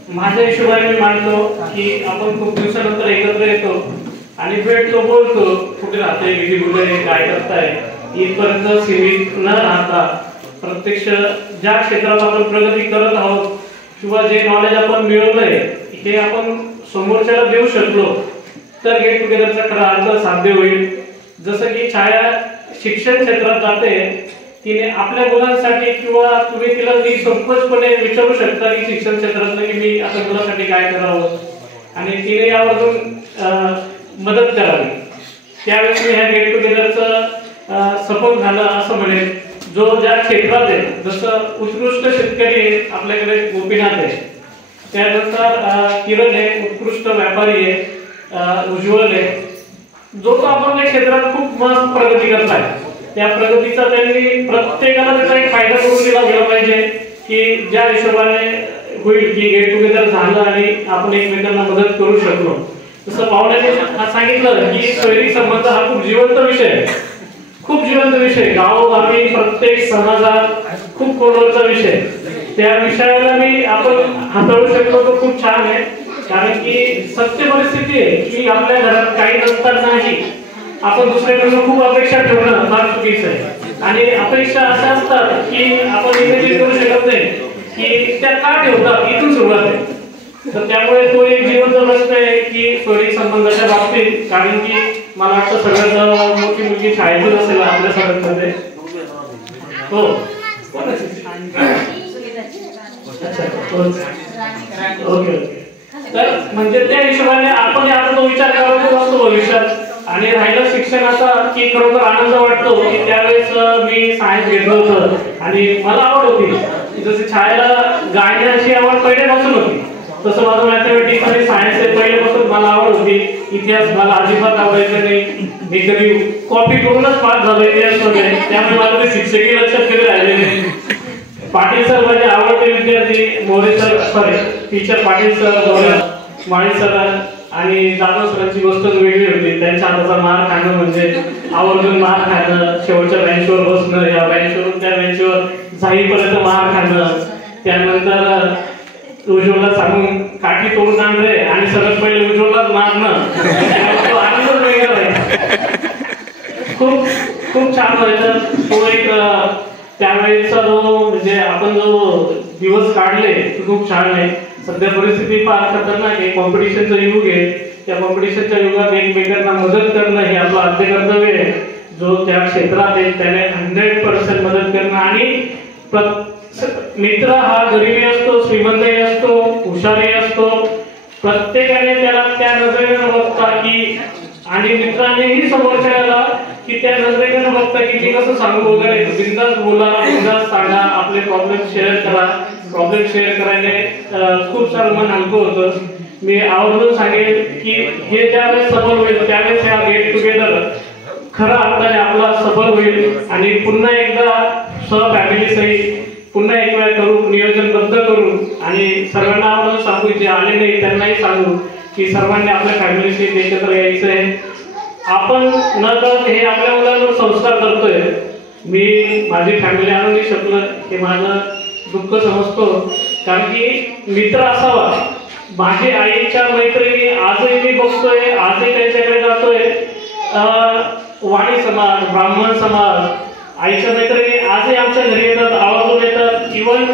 माझ्या हिशोबाने मी मानतो की आपण खूप दिवसानंतर एकत्र येतो आणि भेटतो, बोलतो, कुठे राहते, किती कुठे काय करताय इथपर्यंत सीमित न राहता प्रत्यक्ष ज्या क्षेत्रात आपण प्रगती करत आहोत किंवा जे नॉलेज आपण मिळवलंय हे आपण समोरच्याला देऊ शकलो तर गेट टुगेदरचा खरा अर्थ साध्य होईल. जसं की छाया शिक्षण क्षेत्रात जाते, तिने आपल्या मुलांसाठी किंवा तुम्ही तिला सहजपणे विचारू शकता की शिक्षण क्षेत्रातलं की मी आता मुलासाठी काय करावं आणि तिने यावरून मदत करावी. त्यावेळेस मी ह्या गेट टुगेदरचं सफल झालं असं म्हणेन. जो ज्या क्षेत्रात आहे जसं उत्कृष्ट शेतकरी आहे आपल्याकडे गोपीनाथ आहे, त्यानंतर किरण आहे उत्कृष्ट व्यापारी आहे, उज्ज्वल आहे, जो तो आपण त्या क्षेत्रात खूप मस्त प्रगती करताय त्या प्रगतीचा त्यांनी प्रत्येकाला त्याचा एक फायदा करून दिला गेला पाहिजे की ज्या हिशोबाने होईल की गेट टुगेदर झालं आणि आपण एकमेकांना मदत करू शकलो. जसं पाहुण्याने सांगितलं की शैरी संबंध हा खूप जिवंत विषय आहे, खूप जिवंत विषय, गावोगावी प्रत्येक समाजात खूप खोलवरचा विषय. त्या विषयाला मी आपण हाताळू शकलो तर खूप छान आहे. कारण की सत्य परिस्थिती आहे की आपल्या घरात काही नसतानाही आपण दुसऱ्याकडून खूप अपेक्षा ठेवणं फार चुकीचं आहे. आणि अपेक्षा अशा असतात की आपण इमेजिन करू शकत नाही की त्या का ठेवतात, इथून सुरुवात आहे. तर त्यामुळे तो एक जीवनचा प्रश्न आहे की शैक्षणिक संबंधाच्या बाबतीत. कारण की मला वाटतं सगळ्यात मोठी मुलगी शाळेतच असेल आपल्या सगळ्यांमध्ये. हो ओके. तर म्हणजे त्या हिशोबाने आपण आता तो विचार करत असतो भविष्यात. आणि राहिलं शिक्षणाचा की खरोखर आनंद वाटतो की त्यावेळेस मी सायन्स घेतलं होतं आणि मला आवड होती. जशी छायाला गायनाची आवड पहिल्यापासून होती तसं माझं मॅथमॅटिक्स आणि सायन्स पहिल्यापासून मला आवड होती. इतिहास मला अजिबात आवडायचं नाही, मी कधी कॉपी करूनच पास झालो इतिहासमध्ये. त्यामुळे मला ते शिक्षकही लक्षात कधी राहिले नाही. पाटील सर माझे आवडते विद्यार्थी, More sir sorry teacher Patil sir, Mali sir आणि जाधव सरांची गोष्टच वेगळी होती. त्यांच्या हाताचा मार खाणं म्हणजे आवर्जून मार खाणं, शेवटच्या बेंचवर बसणं, या बेंचवरून त्या बेंचवर जाईपर्यंत मार खाणं, त्यानंतर उज्ज्वलला सांगून काठी तोडून आणले आणि सगळ्यात पहिले उज्ज्वललाच मारणं, तो आनंदच वेगळा आहे. खूप खूप छान व्हायचं. तो एक त्यावेळेचा जो म्हणजे आपण जो दिवस काढले ते खूप छान आहे. सध्या परिस्थिती फार खतरनाक आहे, कॉम्पिटिशनचं युग आहे. त्या कॉम्पिटिशनच्या युगात एकमेकांना मदत करणं हे आपलं आद्य कर्तव्य आहे. जो त्या क्षेत्रात आहे त्याने 100% मदत करणं. आणि मित्र हा गरीबी असतो, श्रीमंतही असतो, हुशारही असतो, प्रत्येकाने त्याला त्या नजरेने बघता की आणि मित्रांनीही समोरच्याला की त्या नजरेने बघता की मी कसं सांगू वगैरे, बिंदास बोला, बिंदास सांगा, आपले प्रॉब्लेम शेअर करा. प्रॉब्लेम शेअर करायला खूप सारं मन हलकं होतं. मी आवर्जून सांगेल की हे ज्यावेळेस सफल होईल त्यावेळेस हा गेट टुगेदर खरा अर्थाने आपला सफल होईल. आणि पुन्हा एकदा फॅमिली सहित पुन्हा एक वेळा करू, नियोजनबद्ध करू आणि सर्वांना आवर्जून सांगू, जे आले नाही त्यांनाही सांगू की सर्वांनी आपल्या फॅमिलीशी एकत्र यायचं आहे. आपण न कळत हे आपल्या मुलांवर संस्कार करतोय. मी माझी फॅमिली आणू नाही शकलो हे माझं दुःख समजतो. कारण की मित्र असावा. माझी आईच्या मैत्रिणी आजही मी बघतोय, आजही त्यांच्याकडे जातोय. वाणी समाज, ब्राह्मण समाज, आईच्या मैत्रिणी आजही आमच्या घरी येतात, आवर्जून येतात. इव्हन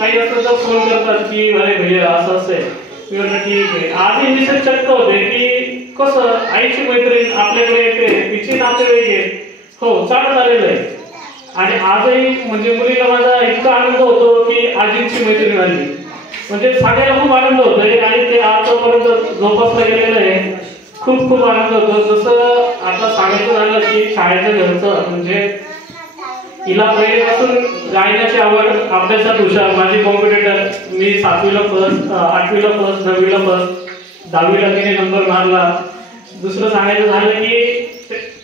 काही असं तर फोन करतात की अरे भैया असं असेल. मी म्हटलं ठीक आहे. आजही विषय चक्क होते की कसं आईची मैत्रीण आपल्याकडे येते, तिची नातेवाईक आहे, हो चालत आलेलं आहे. आणि आजही म्हणजे मुलीला माझा इतका आनंद होतो की आजींची मैत्रीण आली. म्हणजे सांगायला खूप आनंद होतोय आणि ते आतापर्यंत जोपासलं गेलेलं आहे. खूप खूप आनंद होतो. जसं आता सांगायचं झालं की शाळेचं घरचं म्हणजे हिला पहिल्यापासून गायनाची आवड, अभ्यासात हुशार, माझी कॉम्पिटिटर. मी 7वीला फर्स्ट, 8वीला फर्स्ट, 9वीला फर्स्ट, 10वीला तिने नंबर मारला. दुसरं सांगायचं झालं की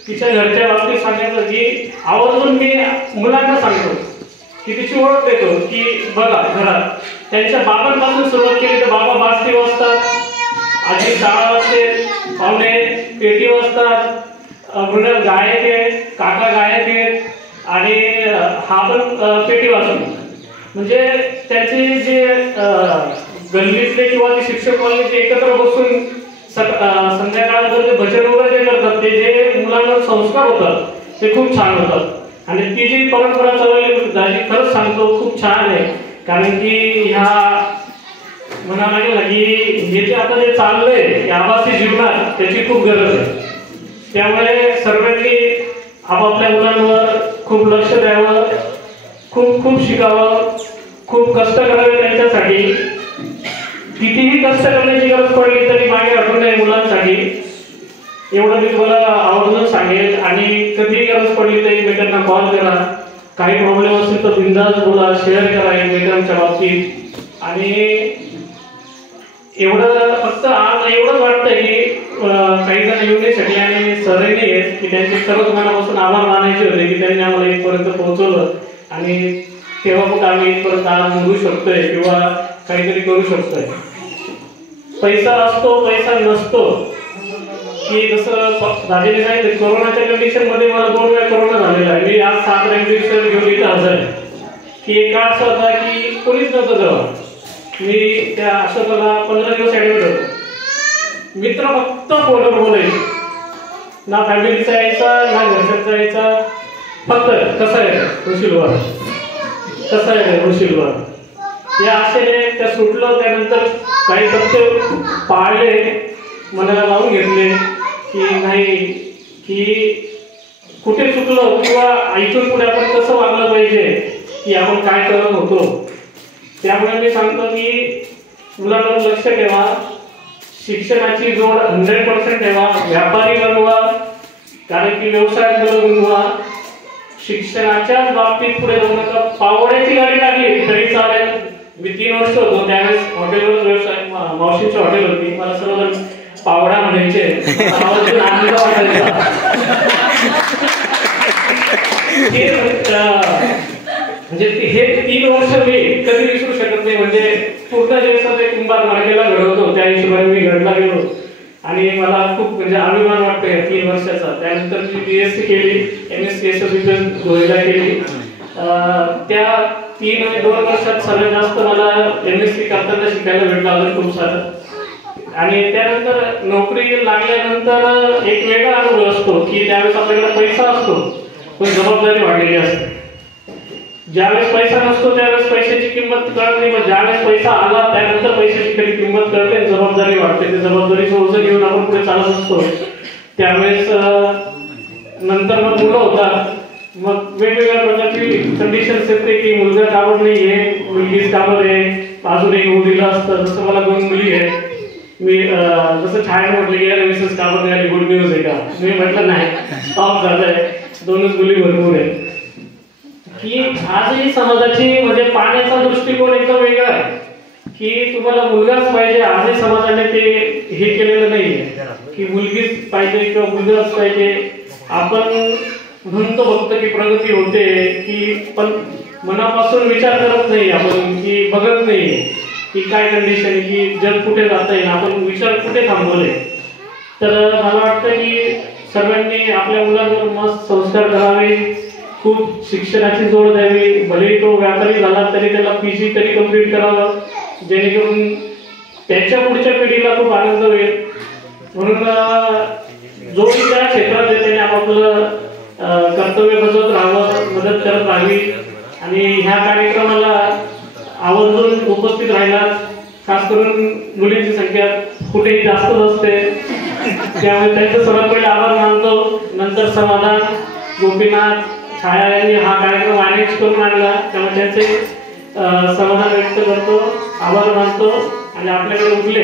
तिच्या घरच्या बाबतीत सांगायचं की आवर्जून मी मुलांना सांगतो की तिची ओळख देतो की बघा घरात त्यांच्या बाबांपासून सुरुवात केली तर बाबा बासरी वाजतात, आजी शाळा वाजते, पाहुणे पेटी वाजतात, मृणाल गायक आहे, काका गायक आहेत आणि हा पण पेटी वाजतो. म्हणजे त्यांचे जे गल्लीतले किंवा ते शिक्षक कॉलेज एकत्र बसून संध्याकाळनंतर जे भजन वगैरे जे करतात ते जे मुलांवर संस्कार होतात ते खूप छान होतात. आणि ती जी परंपरा चालवली दाजी खरंच सांगतो खूप छान आहे. कारण की ह्या म्हणा लागेल ना की हे जे आता जे चाललंय आभासी जीवनात त्याची खूप गरज आहे. त्यामुळे सर्वांनी आपापल्या मुलांवर खूप लक्ष द्यावं, खूप खूप शिकावं, खूप कष्ट करावे त्यांच्यासाठी. कितीही कष्ट करण्याची गरज पडली तरी मागे हटू नये मुलांसाठी, एवढं मी तुम्हाला आवर्जून सांगेल. आणि कधीही गरज पडली तर एकमेकांना कॉल करा, काही प्रॉब्लेम असेल तर बिनधास्त बोला, शेअर करा एकमेकांच्या बाबतीत. आणि एवढं फक्त आज एवढंच वाटतं की काही जण येऊनसाठी आणि सरही नाही आहेत की त्यांचे खरंच मनापासून आभार मानायचे होते की त्यांनी आम्हाला इथपर्यंत पोहोचवलं आणि तेव्हा कुठं आम्ही इथपर्यंत आज निघू शकतोय किंवा काहीतरी करू शकतोय. पैसा असतो पैसा नसतो की जसं दाजीने सांगितलं कोरोनाच्या कंडिशन मध्ये मला 2 वेळा कोरोना झालेला आहे. मी आज 7 रेमडेसिवीर घेऊन इथं हजर आहे की एक काळ असा होता की कोणीच नव्हतं जवळ. मी त्या अशोकाला 15 दिवस ऍडमिट होतो. मित्र फक्त फोनवर बोलायचे, ना फॅमिलीचा यायचा ना घरच्यांचा यायचा, फक्त कसं आहे ऋषीलवर, कसं आहे ऋषीलवर या आशेने त्या सुटलं. त्यानंतर काही तथ्य पाळले, मनाला लावून घेतले की नाही की कुठे चुकलो किंवा इथून पुढे आपण कसं वागलं पाहिजे की आपण काय करत होतो. त्यामुळे मी सांगतो की मुलांवर लक्ष ठेवा, शिक्षणाची जोड 100% ठेवा, व्यापारी बनवा, कारण की व्यवसायात गुंतवा. शिक्षणाच्याच बाबतीत पुढे जाऊ नका. पावड्याची गाडी लागली तरी चालेल. मी 3 वर्ष होतो त्यावेळेस हॉटेलवर व्यवसाय, मावशीची हॉटेल होती. मला सर्वजण पावडा म्हणायचे, आनंद वाटायचा. म्हणजे हे 3 वर्ष मी कधी विसरू शकत नाही. म्हणजे पूर्ण दिवसात एक कुंभार मार्गेला घडवतो त्या हिशोबाने मी घडला गेलो आणि मला खूप म्हणजे अभिमान वाटतो या 3 वर्षाचा. त्यानंतर मी BSc केली, MSc गोयला केली. त्या 3 आणि 2 वर्षात सर्वात जास्त मला MSc करताना शिकायला भेटलं अजून खूप सारं. आणि त्यानंतर नोकरी लागल्यानंतर एक वेगळा अनुभव असतो की त्यावेळेस आपल्याकडे पैसा असतो पण जबाबदारी वाढलेली असते. ज्यावेळेस पैसा नसतो त्यावेळेस पैशाची किंमत कळत नाही, पण ज्यावेळेस पैसा आला त्यानंतर पैशाची खरी किंमत कळते, जबाबदारी वाढते. ते जबाबदारीचं ओझं घेऊन आपण पुढे चालत असतो. त्यावेळेस नंतर मग मुलं होतात, मग वेगवेगळ्या प्रकारची कंडिशन्स येते की मुलगा काबड नाहीये, मुलगीच काबड आहे, अजून एक होऊ दिलं असतं. जसं मला 2 मुली आहेत. मी जसं छान म्हटलं की यार मिसेस काबड मिळाली, गुड न्यूज आहे का? मी म्हटलं नाही, स्टॉप झालंय, 2च मुली भरपूर आहे. की आजही समाजाची म्हणजे पाहण्याचा दृष्टिकोन एकदम वेगळा आहे की तुम्हाला मुलगाच पाहिजे. आजही समाजाने ते हे केलेलं नाही की मुलगीच पाहिजे किंवा मुलगाच पाहिजे. आपण म्हणतो फक्त की प्रगती होते की, पण मनापासून विचार करत नाही आपण की बघत नाही की काय कंडिशन आहे, की जग कुठे जात आहे, आपण विचार कुठे थांबवले. तर मला वाटतं की सर्वांनी आपल्या मुलांवर मस्त संस्कार करावे, खूप शिक्षणाची जोड द्यावी. भले तो व्यापारी झाला तरी त्याला PG तरी कंप्लीट करावं, जेणेकरून त्याच्या पुढच्या पिढीला खूप आनंद होईल. म्हणून जो त्या क्षेत्रात आहे त्याने आपापलं कर्तव्य बजावत राहावं, मदत करत राहावी. आणि ह्या कार्यक्रमाला आवर्जून उपस्थित राहिला. खास करून मुलींची संख्या कुठेही जास्तच असते, त्यामुळे त्यांचं सर्वात पहिले आभार मानतो. नंतर समाधान, गोपीनाथ, छाया यांनी हा कार्यक्रम मॅनेज करून आणला, त्यामुळे त्यांचे समाधान व्यक्त करतो. आभार मानतो. आणि आपल्याकडे उगले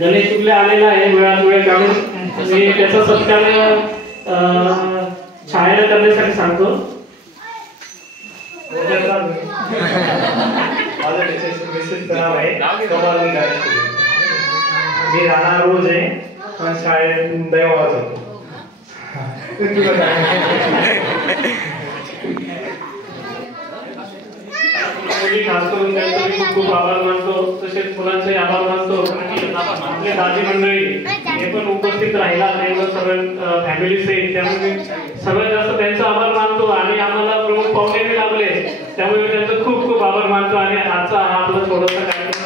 गणेश उगले आलेला आहे वेळात वेळ काढून. मी त्याचा सत्कार शाळेला करण्यासाठी सांगतो. मी राहणार रोज आहे पण शाळेत दैव वाजवतो. खास करून त्यांचा खूप खूप आभार मानतो. तसेच मुलांचे आभार मानतो. आपले दादी मंडळी हे पण उपस्थित राहिला नाही सगळं फॅमिली सहित, त्यामुळे सगळ्यात जास्त त्यांचा आभार मानतो. आणि आम्हाला प्रमुख पाहुणे लाभले त्यामुळे मी त्यांचा खूप खूप आभार मानतो. आणि आजचा हा आपला थोडासा कार्यक्रम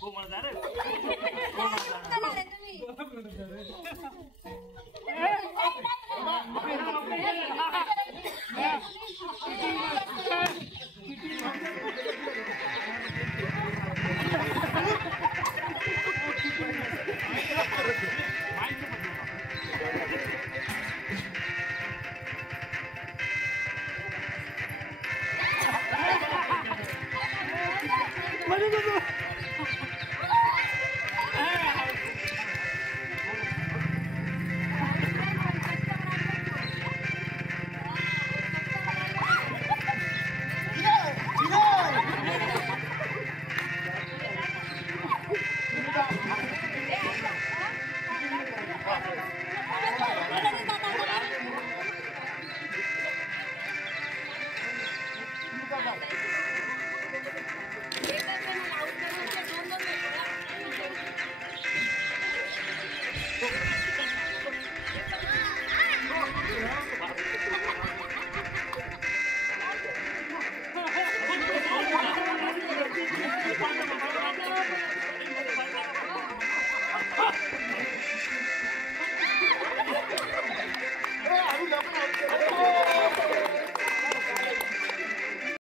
हो मला